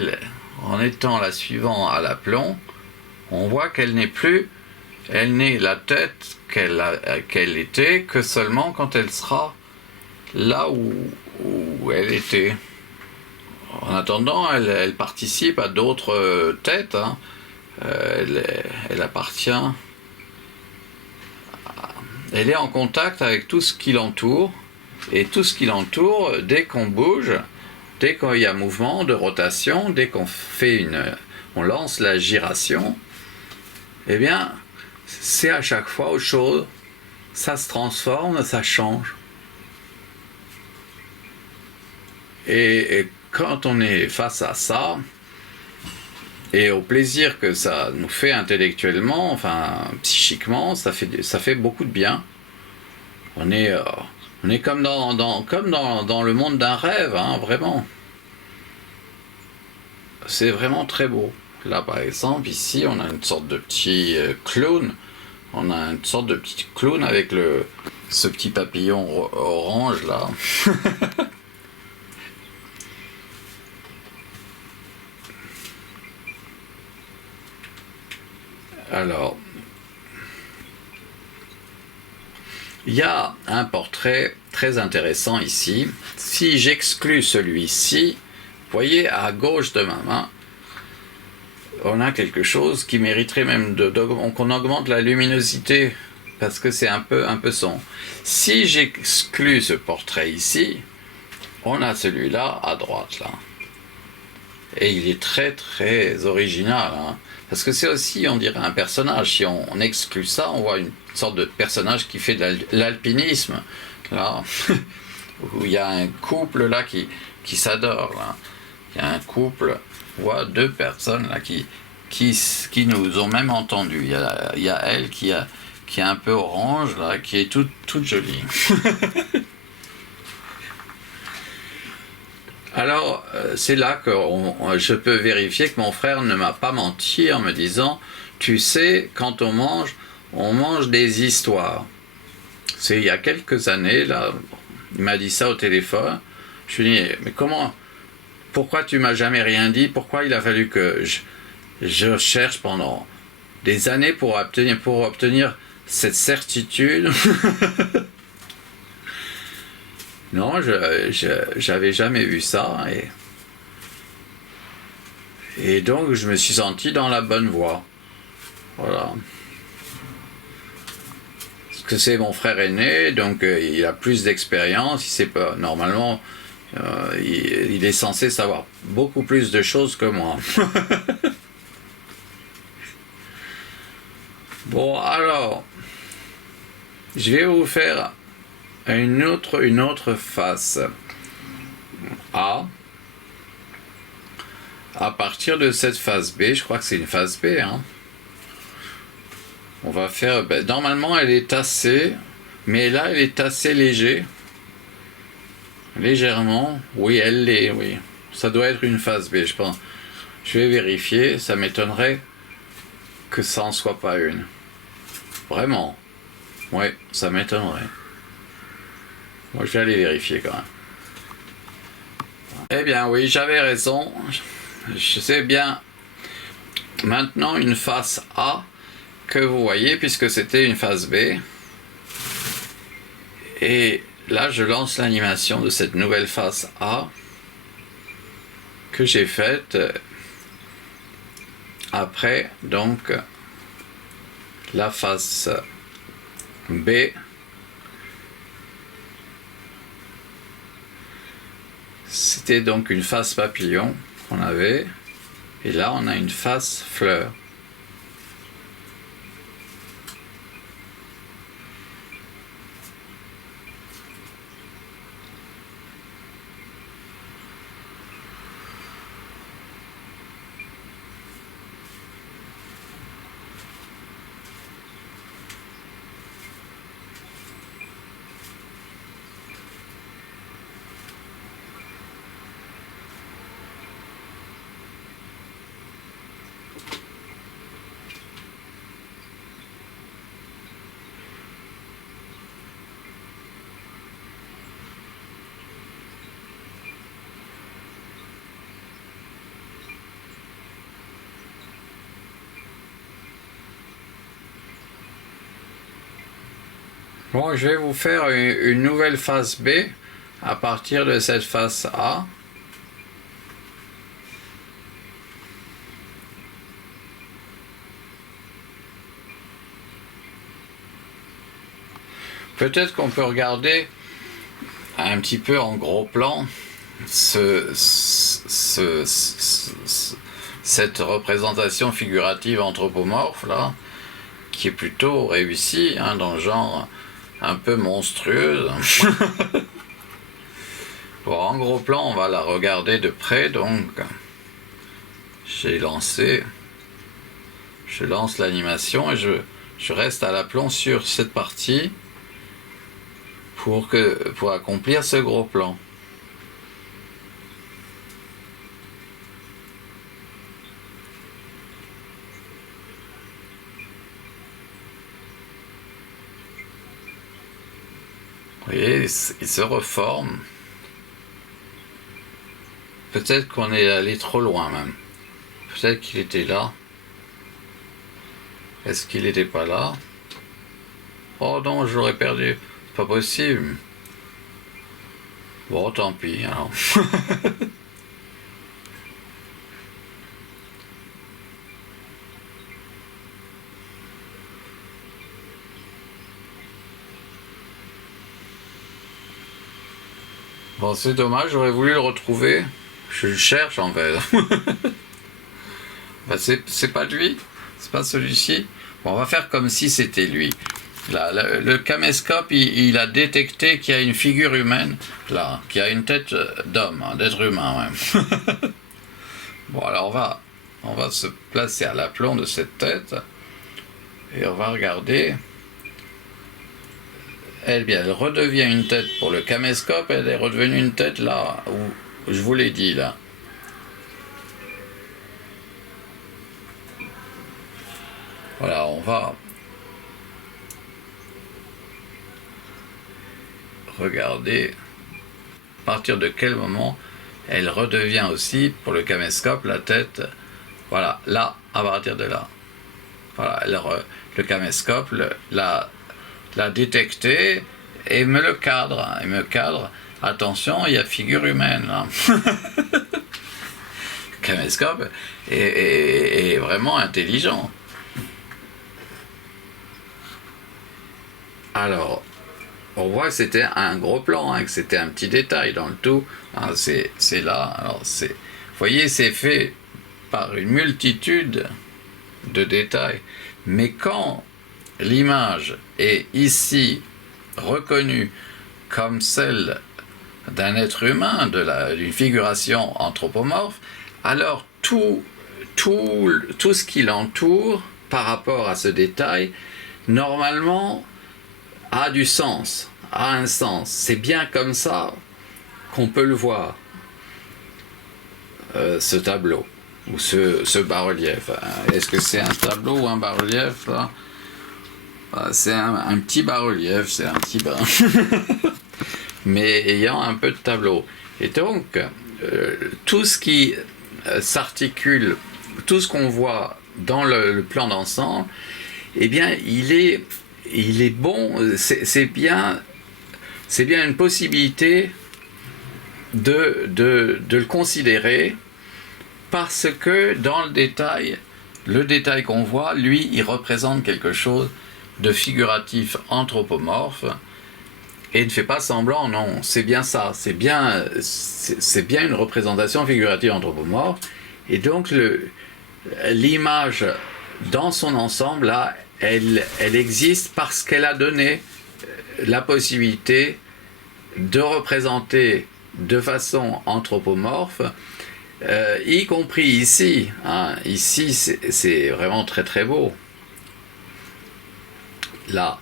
en étant la suivant à l'aplomb, on voit qu'elle n'est plus. Elle n'est la tête qu'elle était que seulement quand elle sera là où elle était. En attendant, elle participe à d'autres têtes. Hein. Elle appartient elle est en contact avec tout ce qui l'entoure, et tout ce qui l'entoure, dès qu'on bouge, dès qu'il y a mouvement de rotation, dès qu'on on lance la giration, eh bien, c'est à chaque fois autre chose, ça se transforme, ça change. Et quand on est face à ça, et au plaisir que ça nous fait intellectuellement, enfin psychiquement, ça fait beaucoup de bien. On est comme dans le monde d'un rêve, hein, vraiment. C'est vraiment très beau. Là, par exemple, ici, on a une sorte de petit clown. On a une sorte de petit clown avec ce petit papillon orange, là. Alors, il y a un portrait très intéressant ici. Si j'exclus celui-ci, vous voyez, à gauche de ma main, on a quelque chose qui mériterait même qu'on augmente la luminosité, parce que c'est un peu sombre. Si j'exclus ce portrait ici, on a celui-là à droite, là. Et il est très très original, hein. Parce que c'est aussi, on dirait, un personnage. Si on exclut ça, on voit une sorte de personnage qui fait de l'alpinisme, là, où il y a un couple là qui s'adore, là. Il y a un couple, on voit deux personnes là qui nous ont même entendus. Il y a elle qui est un peu orange, là, qui est toute jolie. Alors, c'est là que je peux vérifier que mon frère ne m'a pas menti en me disant « Tu sais, quand on mange des histoires. » C'est il y a quelques années, là, il m'a dit ça au téléphone. Je lui ai dit « Mais comment? Pourquoi tu m'as jamais rien dit? Pourquoi il a fallu que je cherche pendant des années pour obtenir cette certitude ?» Non, j'avais jamais vu ça, et donc je me suis senti dans la bonne voie. Voilà. Parce que c'est mon frère aîné, donc il a plus d'expérience, il sait pas, normalement, il est censé savoir beaucoup plus de choses que moi. Bon, alors, je vais vous faire une autre face A. À partir de cette face B, je crois que c'est une face B, hein. On va faire, normalement elle est tassée, mais là elle est tassée légèrement. Oui, elle l'est, oui. Ça doit être une face B, je pense. Je vais vérifier, ça m'étonnerait que ça en soit pas une. Vraiment. Oui, ça m'étonnerait. Moi, je vais aller vérifier quand même. Eh bien, oui, j'avais raison. Je sais bien maintenant une face A que vous voyez, puisque c'était une face B. Et là, je lance l'animation de cette nouvelle face A que j'ai faite après, donc, la face B. C'était donc une face papillon qu'on avait, et là on a une face fleur. Bon, je vais vous faire une nouvelle face B à partir de cette face A. peut-être qu'on peut regarder un petit peu en gros plan cette représentation figurative anthropomorphe là, qui est plutôt réussie, hein, dans le genre un peu monstrueuse. Bon, en gros plan, on va la regarder de près, donc je lance l'animation et je reste à l'aplomb sur cette partie pour accomplir ce gros plan. Vous voyez, il se reforme. Peut-être qu'on est allé trop loin même. Peut-être qu'il était là. Est-ce qu'il n'était pas là? Oh non, je l'aurais perdu. C'est pas possible. Bon, tant pis alors. Bon, c'est dommage, j'aurais voulu le retrouver. Je le cherche en fait. Ben, c'est pas lui. C'est pas celui-ci. Bon, on va faire comme si c'était lui. Là, le caméscope, il a détecté qu'il y a une figure humaine, là, qui a une tête d'homme, hein, d'être humain même. Bon, alors on va se placer à l'aplomb de cette tête et on va regarder. Elle redevient une tête pour le caméscope, elle est redevenue une tête là où je vous l'ai dit là. Voilà, on va regarder à partir de quel moment elle redevient aussi pour le caméscope la tête. Voilà, là, à partir de là. Voilà, le caméscope l'a détecté et me le cadre. Il me cadre. Attention, il y a figure humaine là. Le caméscope est vraiment intelligent. Alors, on voit que c'était un gros plan, hein, que c'était un petit détail dans le tout. Hein, c'est là. Alors, vous voyez, c'est fait par une multitude de détails. Mais quand l'image est ici reconnue comme celle d'un être humain, d'une figuration anthropomorphe, alors tout ce qui l'entoure par rapport à ce détail, normalement, a du sens, a un sens. C'est bien comme ça qu'on peut le voir, ce tableau, ou ce bas-relief. Est-ce que c'est un tableau ou un bas-relief là? C'est un petit bas-relief, c'est un petit bas. Mais ayant un peu de tableau. Et donc, tout ce qui s'articule, tout ce qu'on voit dans le plan d'ensemble, eh bien, il est bon, c'est bien une possibilité de le considérer, parce que dans le détail qu'on voit, lui, il représente quelque chose de figuratif anthropomorphe et ne fait pas semblant, non, c'est bien ça, c'est bien une représentation figurative anthropomorphe, et donc l'image dans son ensemble là, elle existe parce qu'elle a donné la possibilité de représenter de façon anthropomorphe, y compris ici. Hein. Ici, c'est vraiment très très beau. Là,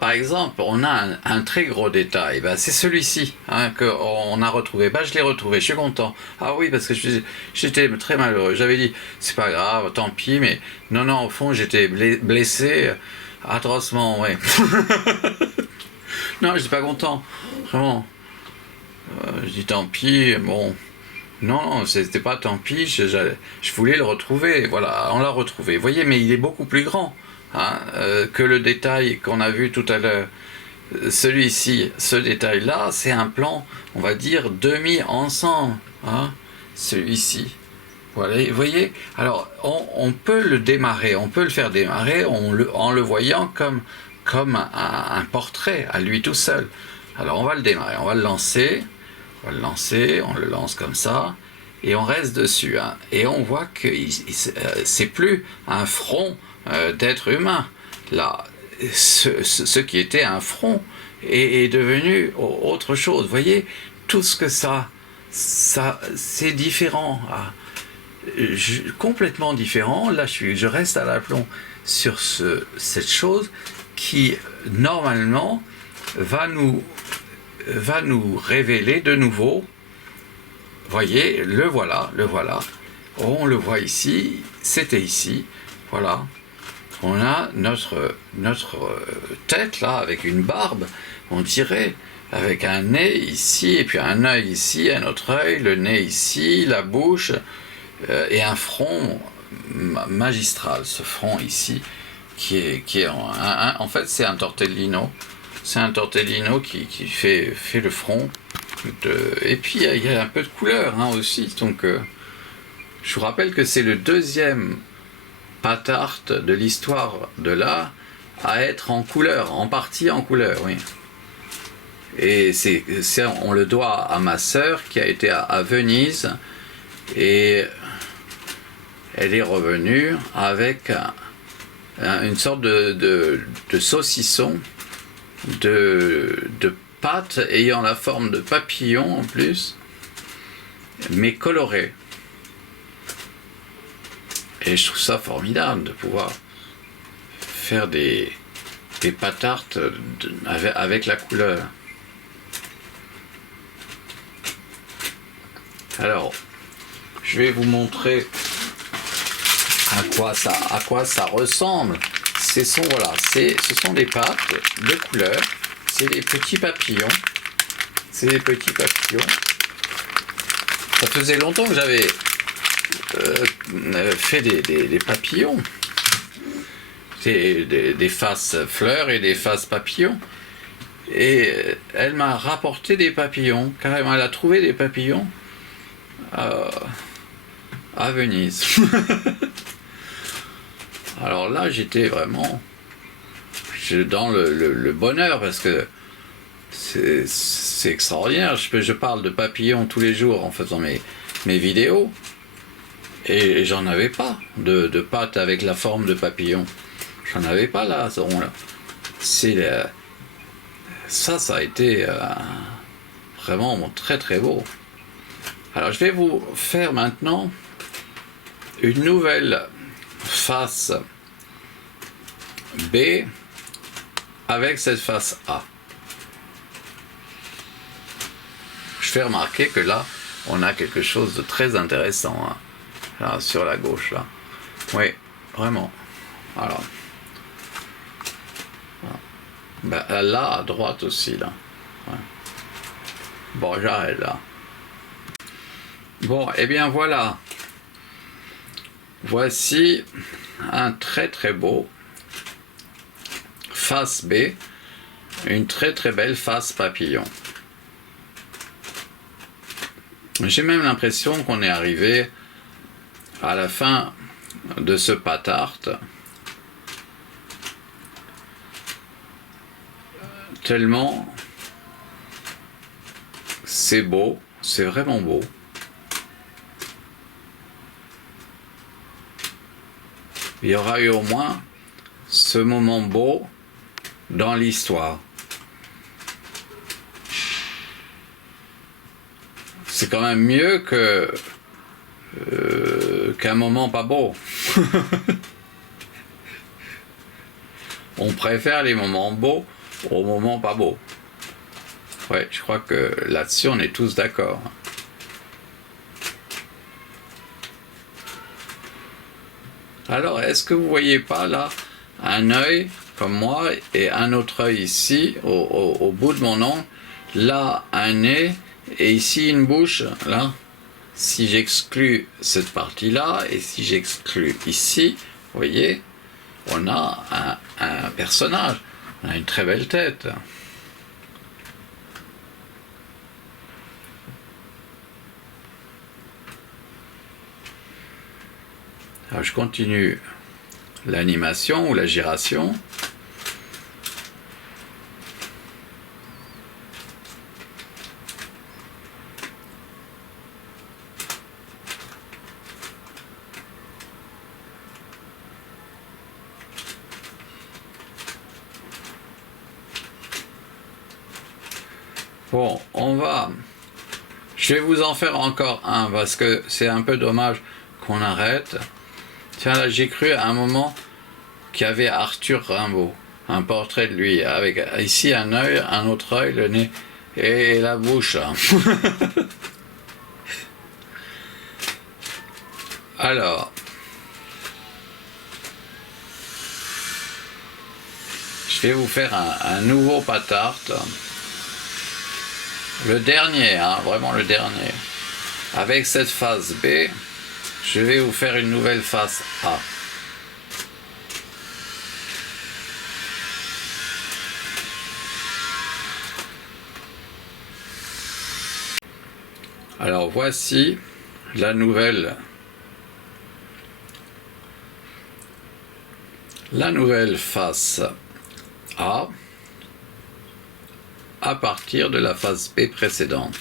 par exemple, on a un très gros détail. Ben, c'est celui-ci, hein, qu'on a retrouvé. Ben, je l'ai retrouvé, je suis content. Ah oui, parce que j'étais très malheureux. J'avais dit, c'est pas grave, tant pis, mais non, au fond, j'étais blessé atrocement, ouais. Non, j'étais pas content, vraiment. Je dis tant pis, bon. Non, c'était pas tant pis, je voulais le retrouver. Voilà, on l'a retrouvé. Vous voyez, mais il est beaucoup plus grand. Hein, que le détail qu'on a vu tout à l'heure. Celui-ci, ce détail-là, c'est un plan, on va dire, demi-ensemble. Hein, celui-ci. Voilà, vous voyez. Alors, on peut le démarrer, on peut le faire démarrer en le voyant comme comme un portrait à lui tout seul. Alors on va le démarrer, on va le lancer, on le lance comme ça, et on reste dessus. Hein, et on voit que c'est plus un front d'être humain. Là, ce qui était un front est devenu autre chose. Vous voyez, tout ce que ça c'est différent. Ah, complètement différent. Là, je reste à l'aplomb sur cette chose qui, normalement, va nous révéler de nouveau. Voyez, le voilà. On le voit ici, c'était ici. Voilà. On a notre tête, là, avec une barbe, on dirait, avec un nez ici, et puis un œil ici, un autre œil, le nez ici, la bouche, et un front magistral, ce front ici, qui est en fait, c'est un tortellino. C'est un tortellino qui fait le front. Et puis, il y a un peu de couleur hein, aussi. Donc, je vous rappelle que c'est le deuxième pâte art de l'histoire de l'art à être en couleur, en partie en couleur, oui. Et on le doit à ma sœur qui a été à Venise et elle est revenue avec une sorte de saucisson de pâte ayant la forme de papillon en plus, mais coloré. Et je trouve ça formidable de pouvoir faire des pâte art avec la couleur. Alors, je vais vous montrer à quoi ça ressemble. Ce sont des pâtes de couleur. C'est des petits papillons. Ça faisait longtemps que j'avais fait des papillons. Des faces fleurs et des faces papillons. Et elle m'a rapporté des papillons. Carrément, elle a trouvé des papillons à Venise. Alors là, j'étais vraiment dans le bonheur parce que c'est extraordinaire. Je parle de papillons tous les jours en faisant mes vidéos et j'en avais pas de pâte avec la forme de papillon. J'en avais pas là, ce rond-là. Ça a été vraiment très très beau. Alors je vais vous faire maintenant une nouvelle face B avec cette face A. Je fais remarquer que là, on a quelque chose de très intéressant hein, là, sur la gauche là. Oui, vraiment. Alors, ben, là à droite aussi là. Ouais. Bon, j'arrête là. Bon, et bien voilà. Voici un très très beau face B, une très très belle face papillon. J'ai même l'impression qu'on est arrivé à la fin de ce pâte art. Tellement c'est beau, c'est vraiment beau. Il y aura eu au moins ce moment beau dans l'histoire. C'est quand même mieux qu'un moment pas beau. On préfère les moments beaux aux moments pas beaux. Ouais, je crois que là-dessus on est tous d'accord. Alors, est-ce que vous voyez pas là un œil comme moi et un autre œil ici au bout de mon ongle, là un nez et ici une bouche là. Si j'exclus cette partie-là et si j'exclus ici, vous voyez, on a un personnage, on a une très belle tête. Alors je continue l'animation ou la giration. Bon, je vais vous en faire encore un parce que c'est un peu dommage qu'on arrête. Tiens, là, j'ai cru à un moment qu'il y avait Arthur Rimbaud, un portrait de lui, avec ici un œil, un autre œil, le nez et la bouche. Alors, je vais vous faire un nouveau patart. Le dernier, hein, vraiment le dernier. Avec cette face B, je vais vous faire une nouvelle face A. Alors voici la nouvelle face A à partir de la face B précédente.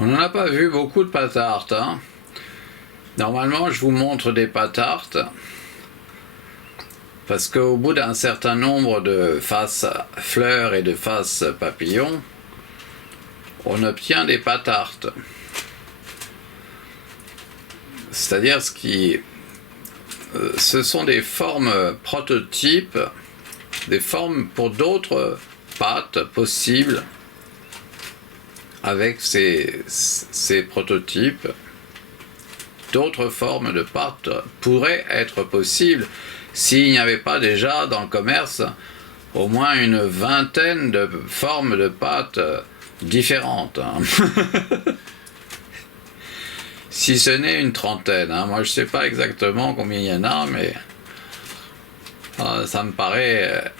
On n'en a pas vu beaucoup de patartes. Hein. Normalement, je vous montre des patartes parce qu'au bout d'un certain nombre de faces fleurs et de faces papillons, on obtient des patartes. C'est-à-dire ce sont des formes prototypes, des formes pour d'autres pâtes possibles. Avec ces prototypes, d'autres formes de pâtes pourraient être possibles s'il n'y avait pas déjà dans le commerce au moins une vingtaine de formes de pâtes différentes. Hein. Si ce n'est une trentaine. Hein. Moi, je ne sais pas exactement combien il y en a, mais ça me paraît...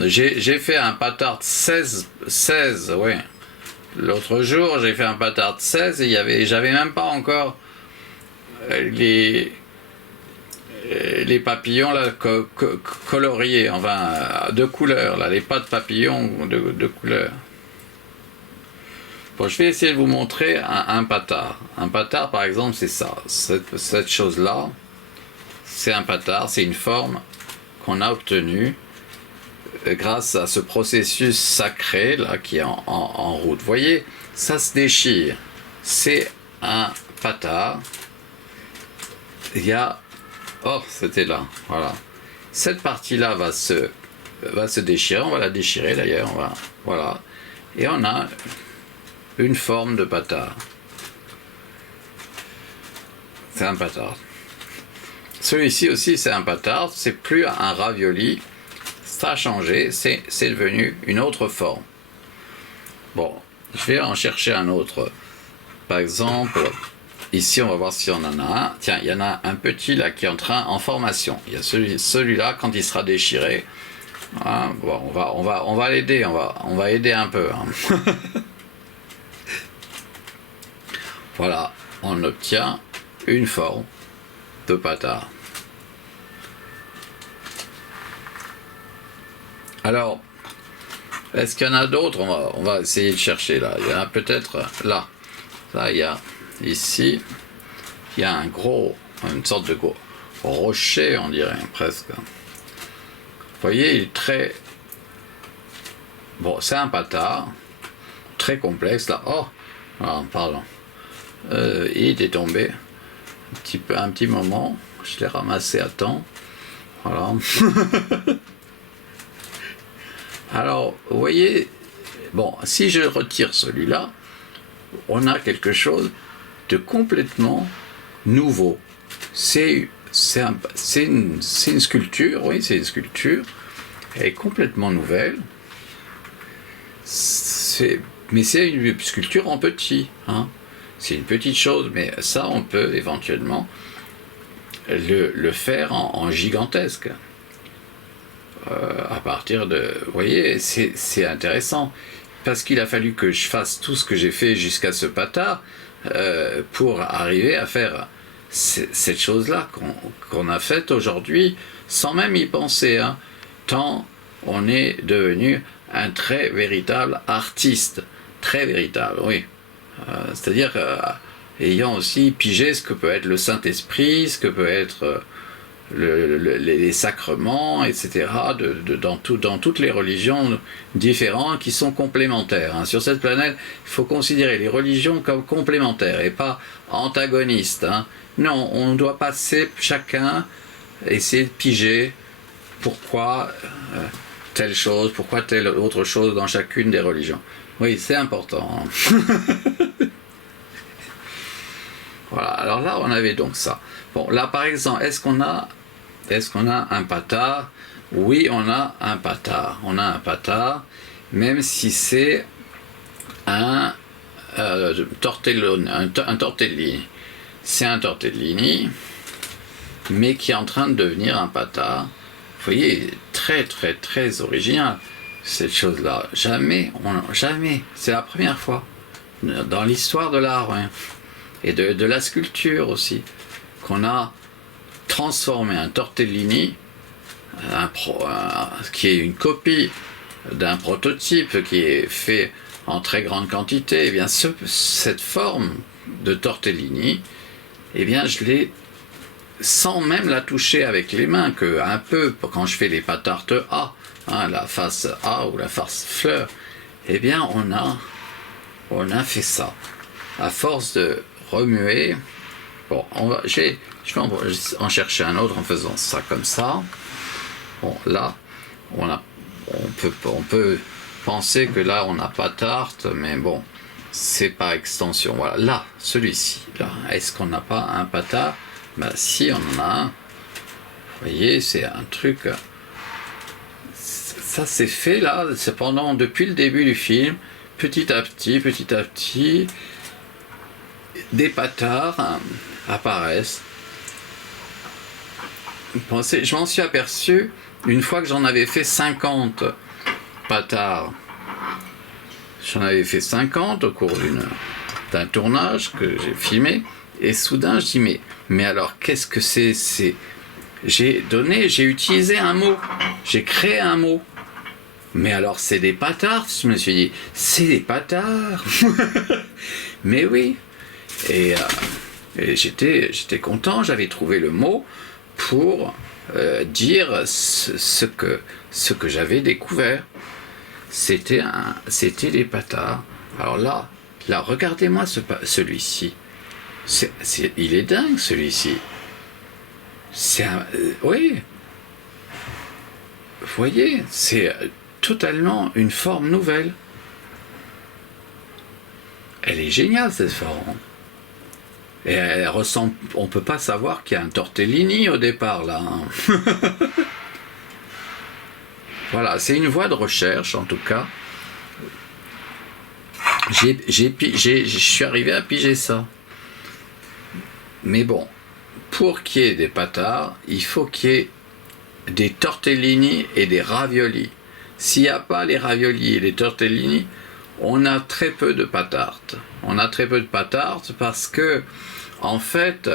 J'ai fait un patart 16, oui. L'autre jour, j'ai fait un patart 16 et j'avais même pas encore les papillons là, coloriés, enfin de couleur, là, les pattes papillons de couleur. Bon, je vais essayer de vous montrer un patard. Un patard, par exemple, c'est ça. Cette chose-là, c'est un patard, c'est une forme qu'on a obtenue grâce à ce processus sacré là qui est en route. Vous voyez, ça se déchire. C'est un patard. Il y a... Oh, c'était là. Voilà. Cette partie-là va se déchirer. On va la déchirer d'ailleurs. Voilà. Et on a une forme de patard. C'est un patard. Celui-ci aussi, c'est un patard. C'est plus un ravioli. Ça a changé, c'est devenu une autre forme. Bon, je vais en chercher un autre. Par exemple, ici, on va voir si on en a un. Tiens, il y en a un petit là qui est en formation. Il y a celui-là, quand il sera déchiré, hein, bon, on va l'aider, on va aider un peu. Hein. Voilà, on obtient une forme de patard. Alors, est-ce qu'il y en a d'autres? On va essayer de chercher là. Il y en a peut-être là. Là, il y a ici. Il y a une sorte de gros rocher, on dirait presque. Vous voyez, il est très... Bon, c'est un patard. Très complexe là. Oh, pardon. Il était tombé un petit moment. Je l'ai ramassé à temps. Voilà. Alors, vous voyez, bon, si je retire celui-là, on a quelque chose de complètement nouveau. c'est une sculpture, oui, c'est une sculpture. Elle est complètement nouvelle. Mais c'est une sculpture en petit. Hein. C'est une petite chose, mais ça, on peut éventuellement le faire en gigantesque. À partir de... Vous voyez, c'est intéressant. Parce qu'il a fallu que je fasse tout ce que j'ai fait jusqu'à ce patard pour arriver à faire cette chose-là qu'on a faite aujourd'hui sans même y penser. Hein, tant on est devenu un très véritable artiste. Très véritable, oui. C'est-à-dire ayant aussi pigé ce que peut être le Saint-Esprit, ce que peut être les sacrements, etc., dans toutes les religions différentes qui sont complémentaires. Hein. Sur cette planète, il faut considérer les religions comme complémentaires et pas antagonistes. Hein. Non, on doit passer chacun, essayer de piger pourquoi telle chose, pourquoi telle autre chose dans chacune des religions. Oui, c'est important. Voilà, alors là, on avait donc ça. Bon, là, par exemple, est-ce qu'on a un patard? Oui, on a un patard. On a un patard, même si c'est un tortellini. C'est un tortellini, mais qui est en train de devenir un patard. Vous voyez, très, très, très original, cette chose-là. Jamais, c'est la première fois dans l'histoire de l'art, hein, et de la sculpture aussi, qu'on a transformé un tortellini, qui est une copie d'un prototype qui est fait en très grande quantité. Eh bien, cette forme de tortellini, eh bien, je l'ai, sans même la toucher avec les mains, que un peu quand je fais les pâtes tartes A, hein, la face A ou la face fleur, eh bien, on a fait ça. À force de remuer, bon, je vais en chercher un autre en faisant ça comme ça. Bon, là, on peut penser que là, on n'a pas tarte, mais bon, c'est par extension. Voilà, là, celui-ci, là, est-ce qu'on n'a pas un patard? Ben, si, on en a un. Vous voyez, c'est un truc... Ça, c'est fait, là, depuis le début du film, petit à petit, des patards apparaissent. Je m'en suis aperçu une fois que j'en avais fait 50 patards. J'en avais fait 50 au cours d'un tournage que j'ai filmé, et soudain je dis mais alors qu'est-ce que c'est? J'ai utilisé un mot, j'ai créé un mot. Mais alors c'est des patards, je me suis dit, c'est des patards. Mais oui. Et j'étais content, j'avais trouvé le mot pour dire ce que j'avais découvert. C'était des patards. Alors là, regardez-moi celui-ci. Il est dingue, celui-ci. Oui. Vous voyez, c'est totalement une forme nouvelle. Elle est géniale, cette forme. Et elle ressemble... On ne peut pas savoir qu'il y a un tortellini au départ, là. Hein. Voilà, c'est une voie de recherche, en tout cas. Je suis arrivé à piger ça. Mais bon, pour qu'il y ait des patards, il faut qu'il y ait des tortellini et des raviolis. S'il n'y a pas les raviolis et les tortellini, on a très peu de pâtes-tartes. On a très peu de pâtes-tartes parce que, en fait,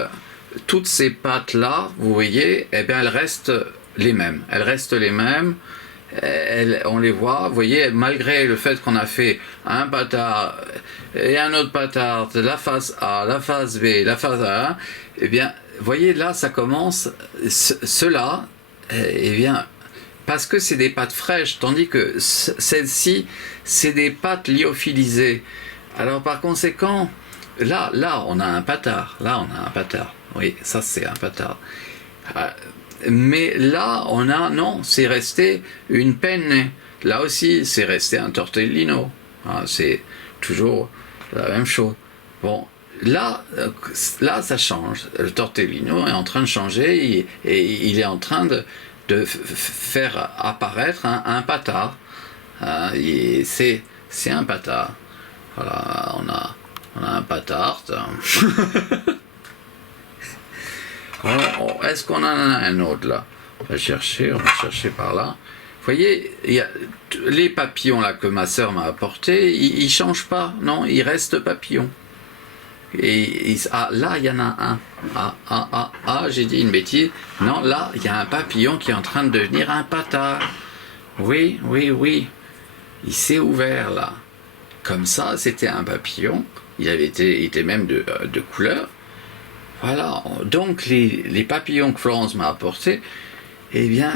toutes ces pâtes-là, vous voyez, eh bien, elles restent les mêmes. Elles restent les mêmes. On les voit, vous voyez, malgré le fait qu'on a fait un pâtard et un autre pâtard, la face A, la face B, la face A, eh bien, vous voyez, là, ça commence, cela, eh bien, parce que c'est des pâtes fraîches, tandis que celles-ci, c'est des pâtes lyophilisées. Alors, par conséquent, là, on a un pâtard. Là, on a un pâtard. Oui, ça, c'est un pâtard. Mais là, non, c'est resté une penne. Là aussi, c'est resté un tortellino. C'est toujours la même chose. Bon, là, ça change. Le tortellino est en train de changer et il est en train de faire apparaître un patard. C'est un patard. Voilà, on a un patard. Est-ce qu'on en a un autre là? On va chercher par là. Vous voyez, il y a les papillons là que ma sœur m'a apportés, ils ne changent pas, non, ils restent papillons. Là, il y en a un. J'ai dit une bêtise. Non, là, il y a un papillon qui est en train de devenir un patard. Oui. Il s'est ouvert là. Comme ça, c'était un papillon. Il était même de couleur. Voilà. Donc, les papillons que Florence m'a apportés, eh bien,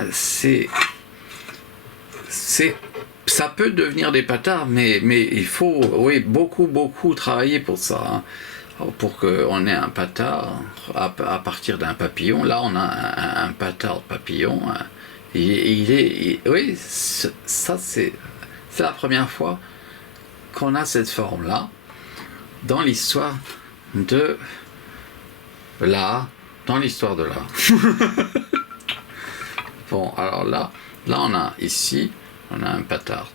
ça peut devenir des patards, mais il faut, beaucoup travailler pour ça. Hein. Pour qu'on ait un patard à partir d'un papillon. Là, on a un patard papillon. Oui, ça c'est la première fois qu'on a cette forme-là dans l'histoire de l'art. Bon, alors là, on a un patard.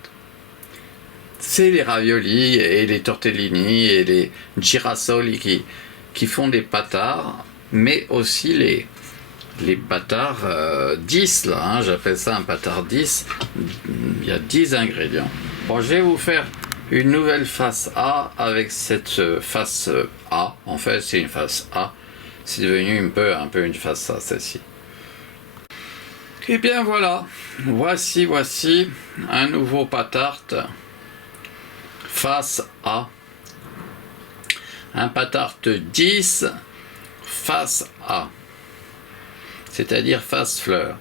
C'est les raviolis et les tortellini et les girasoli qui font des patards, mais aussi les patards 10 là, hein, j'appelle ça un patard 10. Il y a 10 ingrédients. Bon, je vais vous faire une nouvelle face A avec cette face A. En fait, c'est une face A. C'est devenu un peu une face A, celle-ci. Et bien voilà, voici un nouveau patard. Face A, un patard 10 face A, c'est-à-dire face fleur.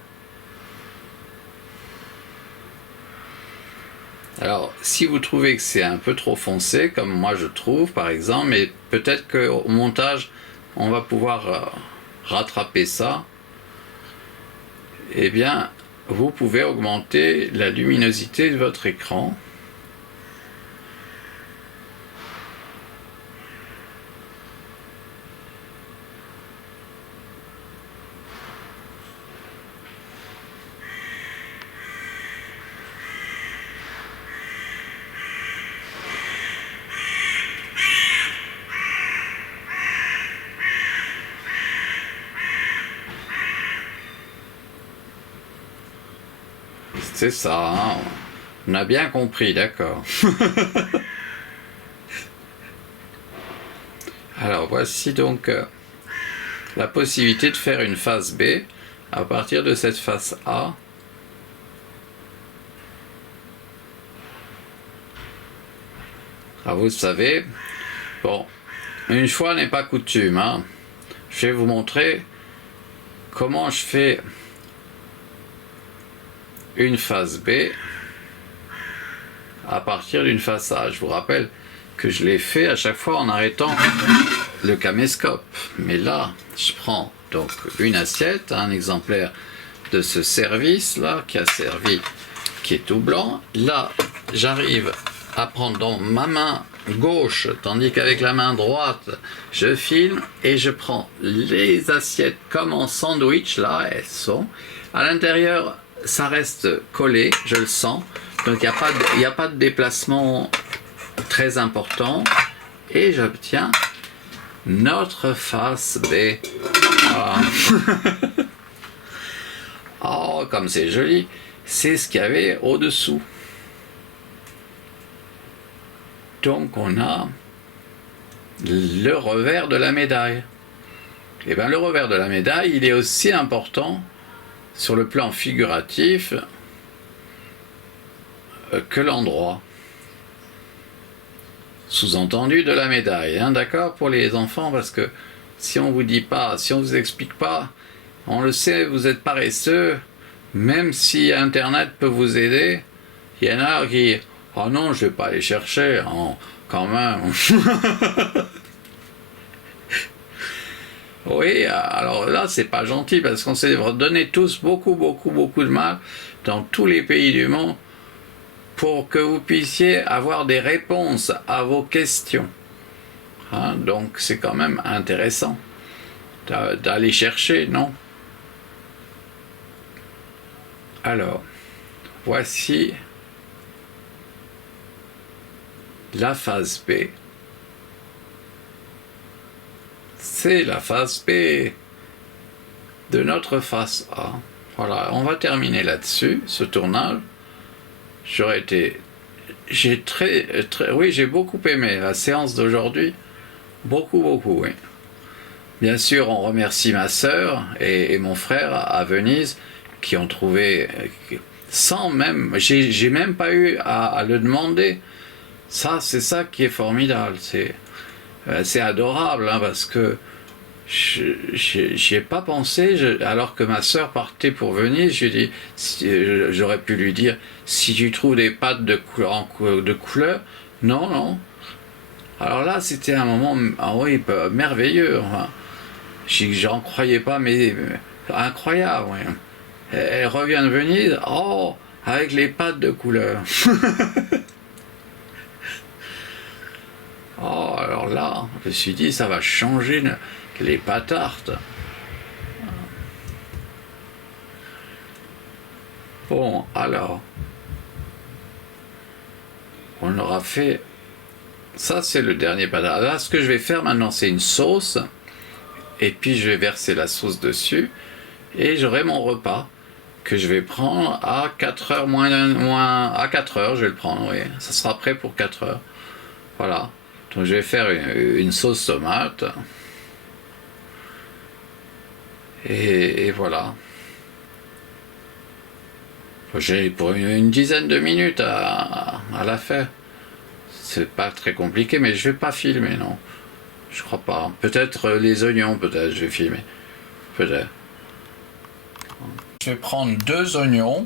Alors, si vous trouvez que c'est un peu trop foncé, comme moi je trouve par exemple, mais peut-être qu'au montage, on va pouvoir rattraper ça, eh bien, vous pouvez augmenter la luminosité de votre écran. C'est ça, hein. On a bien compris, d'accord. Alors voici donc la possibilité de faire une face B à partir de cette face A. Alors vous savez, bon, une fois n'est pas coutume, hein. Je vais vous montrer comment je fais une face B à partir d'une face A. Je vous rappelle que je l'ai fait à chaque fois en arrêtant le caméscope. Mais là, je prends donc une assiette, un exemplaire de ce service là qui a servi, qui est tout blanc. Là, j'arrive à prendre dans ma main gauche, tandis qu'avec la main droite, je filme et je prends les assiettes comme en sandwich. Là, elles sont à l'intérieur. Ça reste collé, je le sens, donc il n'y a pas de déplacement très important et j'obtiens notre face B. Voilà. Oh, comme c'est joli, c'est ce qu'il y avait au-dessous. Donc on a le revers de la médaille. Et bien le revers de la médaille, il est aussi important sur le plan figuratif que l'endroit. Sous-entendu de la médaille, hein, d'accord, pour les enfants, parce que si on vous dit pas, si on vous explique pas, on le sait, vous êtes paresseux, même si Internet peut vous aider, il y en a qui, oh non, je vais pas aller chercher, oh, quand même. Oui, alors là, c'est pas gentil parce qu'on s'est donné tous beaucoup de mal dans tous les pays du monde pour que vous puissiez avoir des réponses à vos questions. Hein, donc c'est quand même intéressant d'aller chercher, non? Alors, voici la phase B. C'est la phase B de notre phase A. Voilà, on va terminer là-dessus, ce tournage. J'ai beaucoup aimé la séance d'aujourd'hui. Beaucoup, oui. Bien sûr, on remercie ma sœur et mon frère à Venise qui ont trouvé, sans même, j'ai même pas eu à le demander. Ça, c'est ça qui est formidable. C'est adorable, hein, parce que j'y ai pas pensé, alors que ma sœur partait pour Venise. J'aurais pu lui dire, si tu trouves des pâtes de couleur, non. Alors là, c'était un moment, oui, merveilleux. Enfin, j'en croyais pas, mais incroyable. Oui. Elle revient de Venise, avec les pâtes de couleur. Alors là, je me suis dit, ça va changer les pâtes tartes. Bon, alors, on aura fait... Ça, c'est le dernier pâte tarte. Là, ce que je vais faire maintenant, c'est une sauce. Et puis, je vais verser la sauce dessus. Et j'aurai mon repas que je vais prendre à 4 heures à 4 heures, je vais le prendre, oui. Ça sera prêt pour 4 heures. Voilà. Donc, je vais faire une sauce tomate. Et voilà. J'ai pour une dizaine de minutes à la faire. C'est pas très compliqué, mais je vais pas filmer, non. Je crois pas. Peut-être les oignons, peut-être, je vais filmer. Peut-être. Je vais prendre 2 oignons.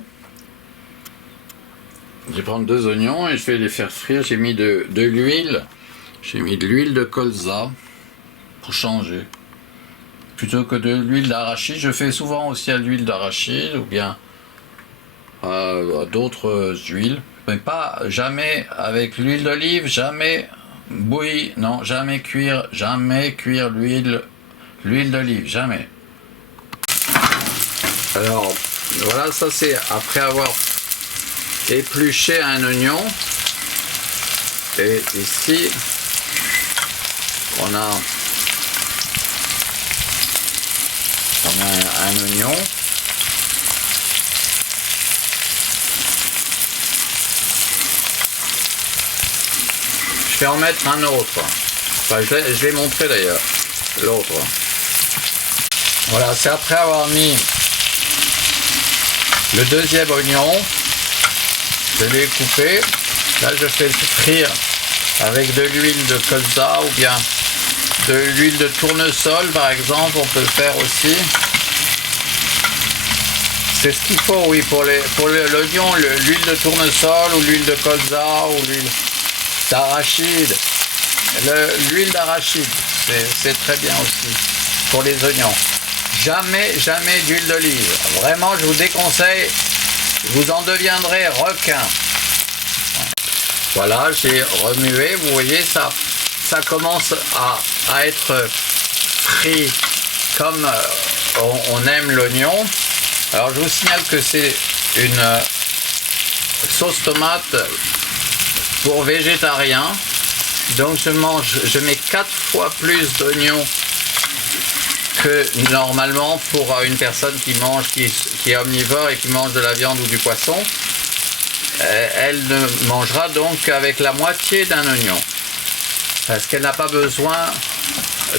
Je vais prendre 2 oignons et je vais les faire frire. J'ai mis de l'huile. J'ai mis de l'huile de colza pour changer. Plutôt que de l'huile d'arachide, je fais souvent aussi à l'huile d'arachide ou bien d'autres huiles. Mais pas jamais avec l'huile d'olive, jamais bouillir, non, jamais cuire l'huile d'olive, jamais. Alors voilà, ça c'est après avoir épluché un oignon. Et ici on a un oignon. Je vais en mettre un autre. Enfin, je l'ai montré d'ailleurs, l'autre. Voilà, c'est après avoir mis le deuxième oignon. Je l'ai coupé. Là, je fais frire avec de l'huile de colza ou bien de l'huile de tournesol, par exemple. On peut le faire aussi. C'est ce qu'il faut, oui, pour l'oignon, l'huile de tournesol ou l'huile de colza ou l'huile d'arachide. L'huile d'arachide, c'est très bien aussi pour les oignons. Jamais d'huile d'olive. Vraiment, je vous déconseille, vous en deviendrez requin. Voilà, j'ai remué, vous voyez, ça commence à être frit comme on aime l'oignon. Alors, je vous signale que c'est une sauce tomate pour végétariens. Donc je mets 4 fois plus d'oignons que normalement pour une personne qui est omnivore et qui mange de la viande ou du poisson. Elle ne mangera donc qu'avec la moitié d'un oignon. Parce qu'elle n'a pas besoin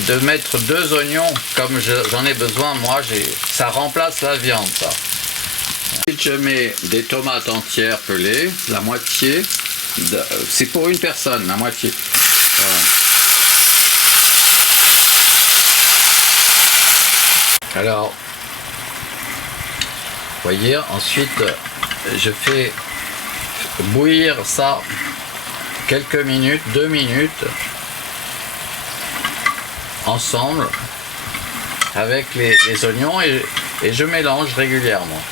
de mettre 2 oignons comme j'en ai besoin. Moi, ça remplace la viande, ça. Ensuite, je mets des tomates entières pelées, la moitié. C'est pour une personne, la moitié. Alors, vous voyez, ensuite, je fais bouillir ça quelques minutes, 2 minutes, ensemble, avec les oignons et je mélange régulièrement.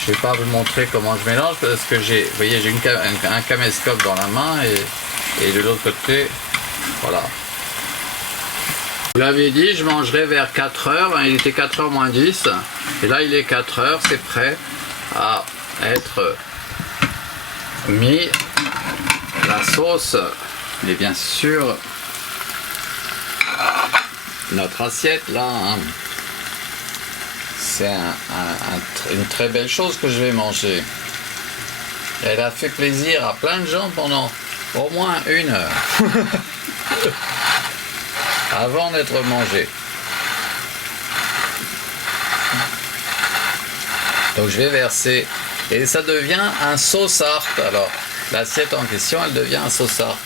Je ne vais pas vous montrer comment je mélange parce que vous voyez, j'ai un caméscope dans la main et de l'autre côté, voilà. Je l'avais dit, je mangerai vers 4 heures. Il était 4 heures moins 10. Et là, il est 4 heures. C'est prêt à être mis. La sauce, et bien sûr, notre assiette là. Hein. C'est une très belle chose que je vais manger. Elle a fait plaisir à plein de gens pendant au moins 1 heure. Avant d'être mangée. Donc je vais verser. Et ça devient un sauce-art. Alors, l'assiette en question, elle devient un sauce-art.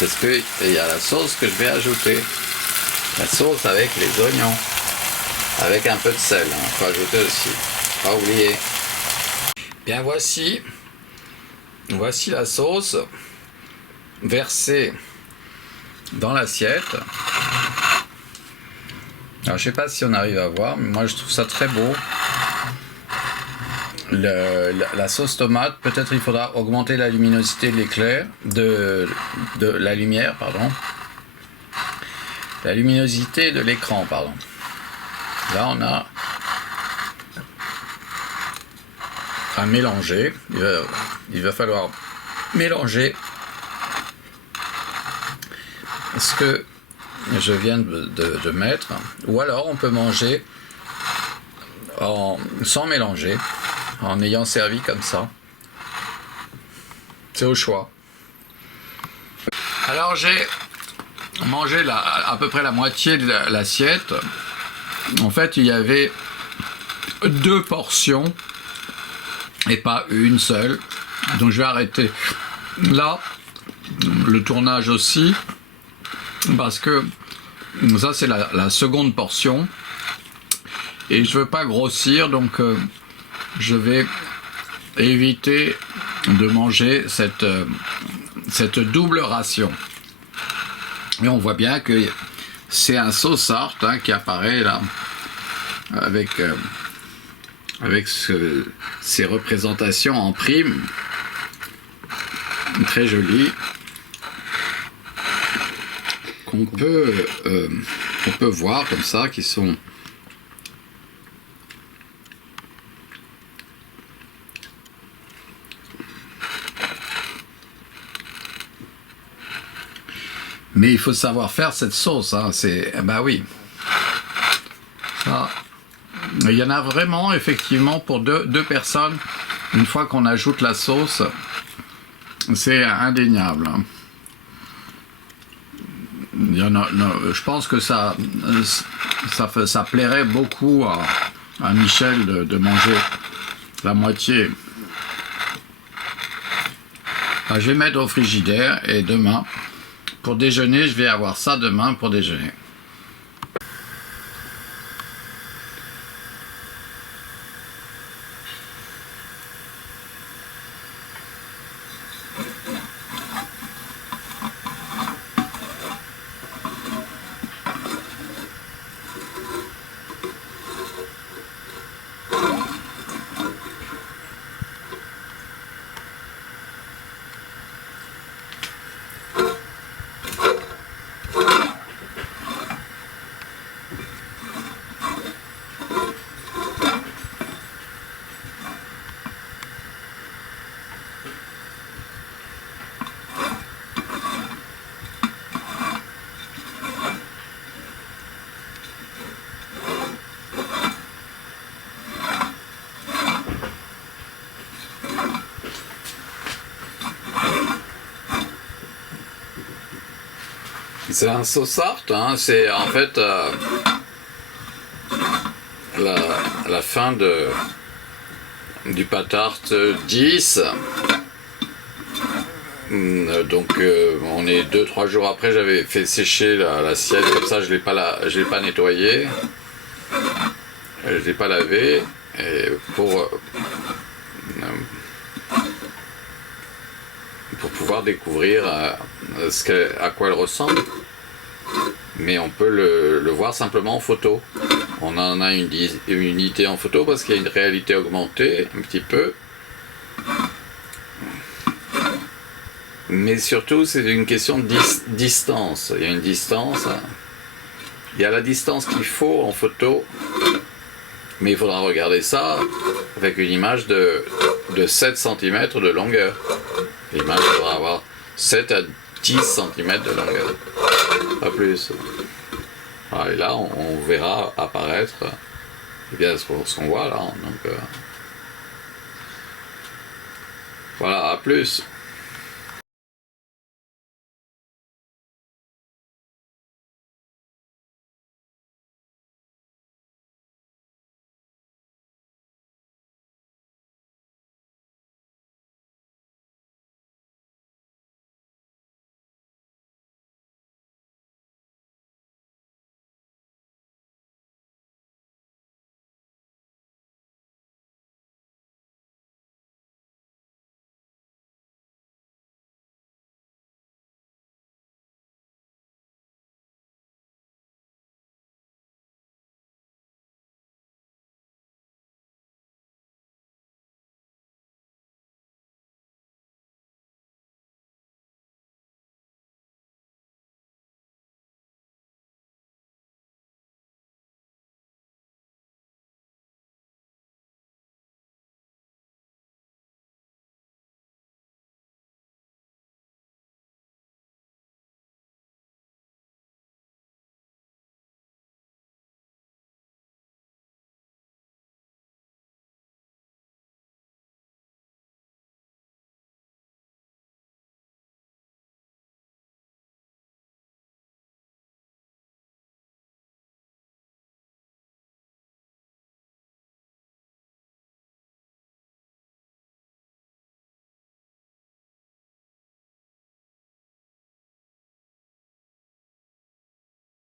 Parce qu'il y a la sauce que je vais ajouter. La sauce avec les oignons. Avec un peu de sel. Il faut ajouter aussi. Pas oublier. Bien voici la sauce versée dans l'assiette. Alors je sais pas si on arrive à voir, mais moi je trouve ça très beau. La sauce tomate, peut-être il faudra augmenter la luminosité de l'éclair, de la lumière, pardon. La luminosité de l'écran, pardon. Là on a à mélanger. Il va falloir mélanger ce que je viens de mettre, ou alors on peut manger sans mélanger, en ayant servi comme ça. C'est au choix. Alors j'ai mangé à peu près la moitié de l'assiette. En fait, il y avait 2 portions et pas une seule. Donc je vais arrêter là le tournage aussi, parce que ça c'est la seconde portion et je veux pas grossir, donc je vais éviter de manger cette double ration. Et on voit bien que c'est un sauce-art hein, qui apparaît là avec ces représentations en prime, très jolies, qu'on peut voir comme ça, qui sont mais il faut savoir faire cette sauce, hein, bah oui. Ça, il y en a vraiment, effectivement, pour deux personnes, une fois qu'on ajoute la sauce, c'est indéniable. Il y en a, je pense que ça plairait beaucoup à Michel de manger la moitié. Alors, je vais mettre au frigidaire et demain, pour déjeuner, je vais avoir ça demain pour déjeuner. C'est un sauce-art, hein, c'est en fait la fin du patart 10. Donc on est 2-3 jours après, j'avais fait sécher l'assiette, comme ça je l'ai pas nettoyé, je l'ai pas lavé, et pour pouvoir découvrir à quoi elle ressemble. Mais on peut le voir simplement en photo. On en a une idée en photo parce qu'il y a une réalité augmentée un petit peu. Mais surtout, c'est une question de distance. Il y a une distance. Il y a la distance qu'il faut en photo, mais il faudra regarder ça avec une image de 7 cm de longueur. L'image devra avoir 7 à 10 cm de longueur, pas plus. Voilà, et là, on verra apparaître bien ce qu'on voit là. Donc, voilà, à plus.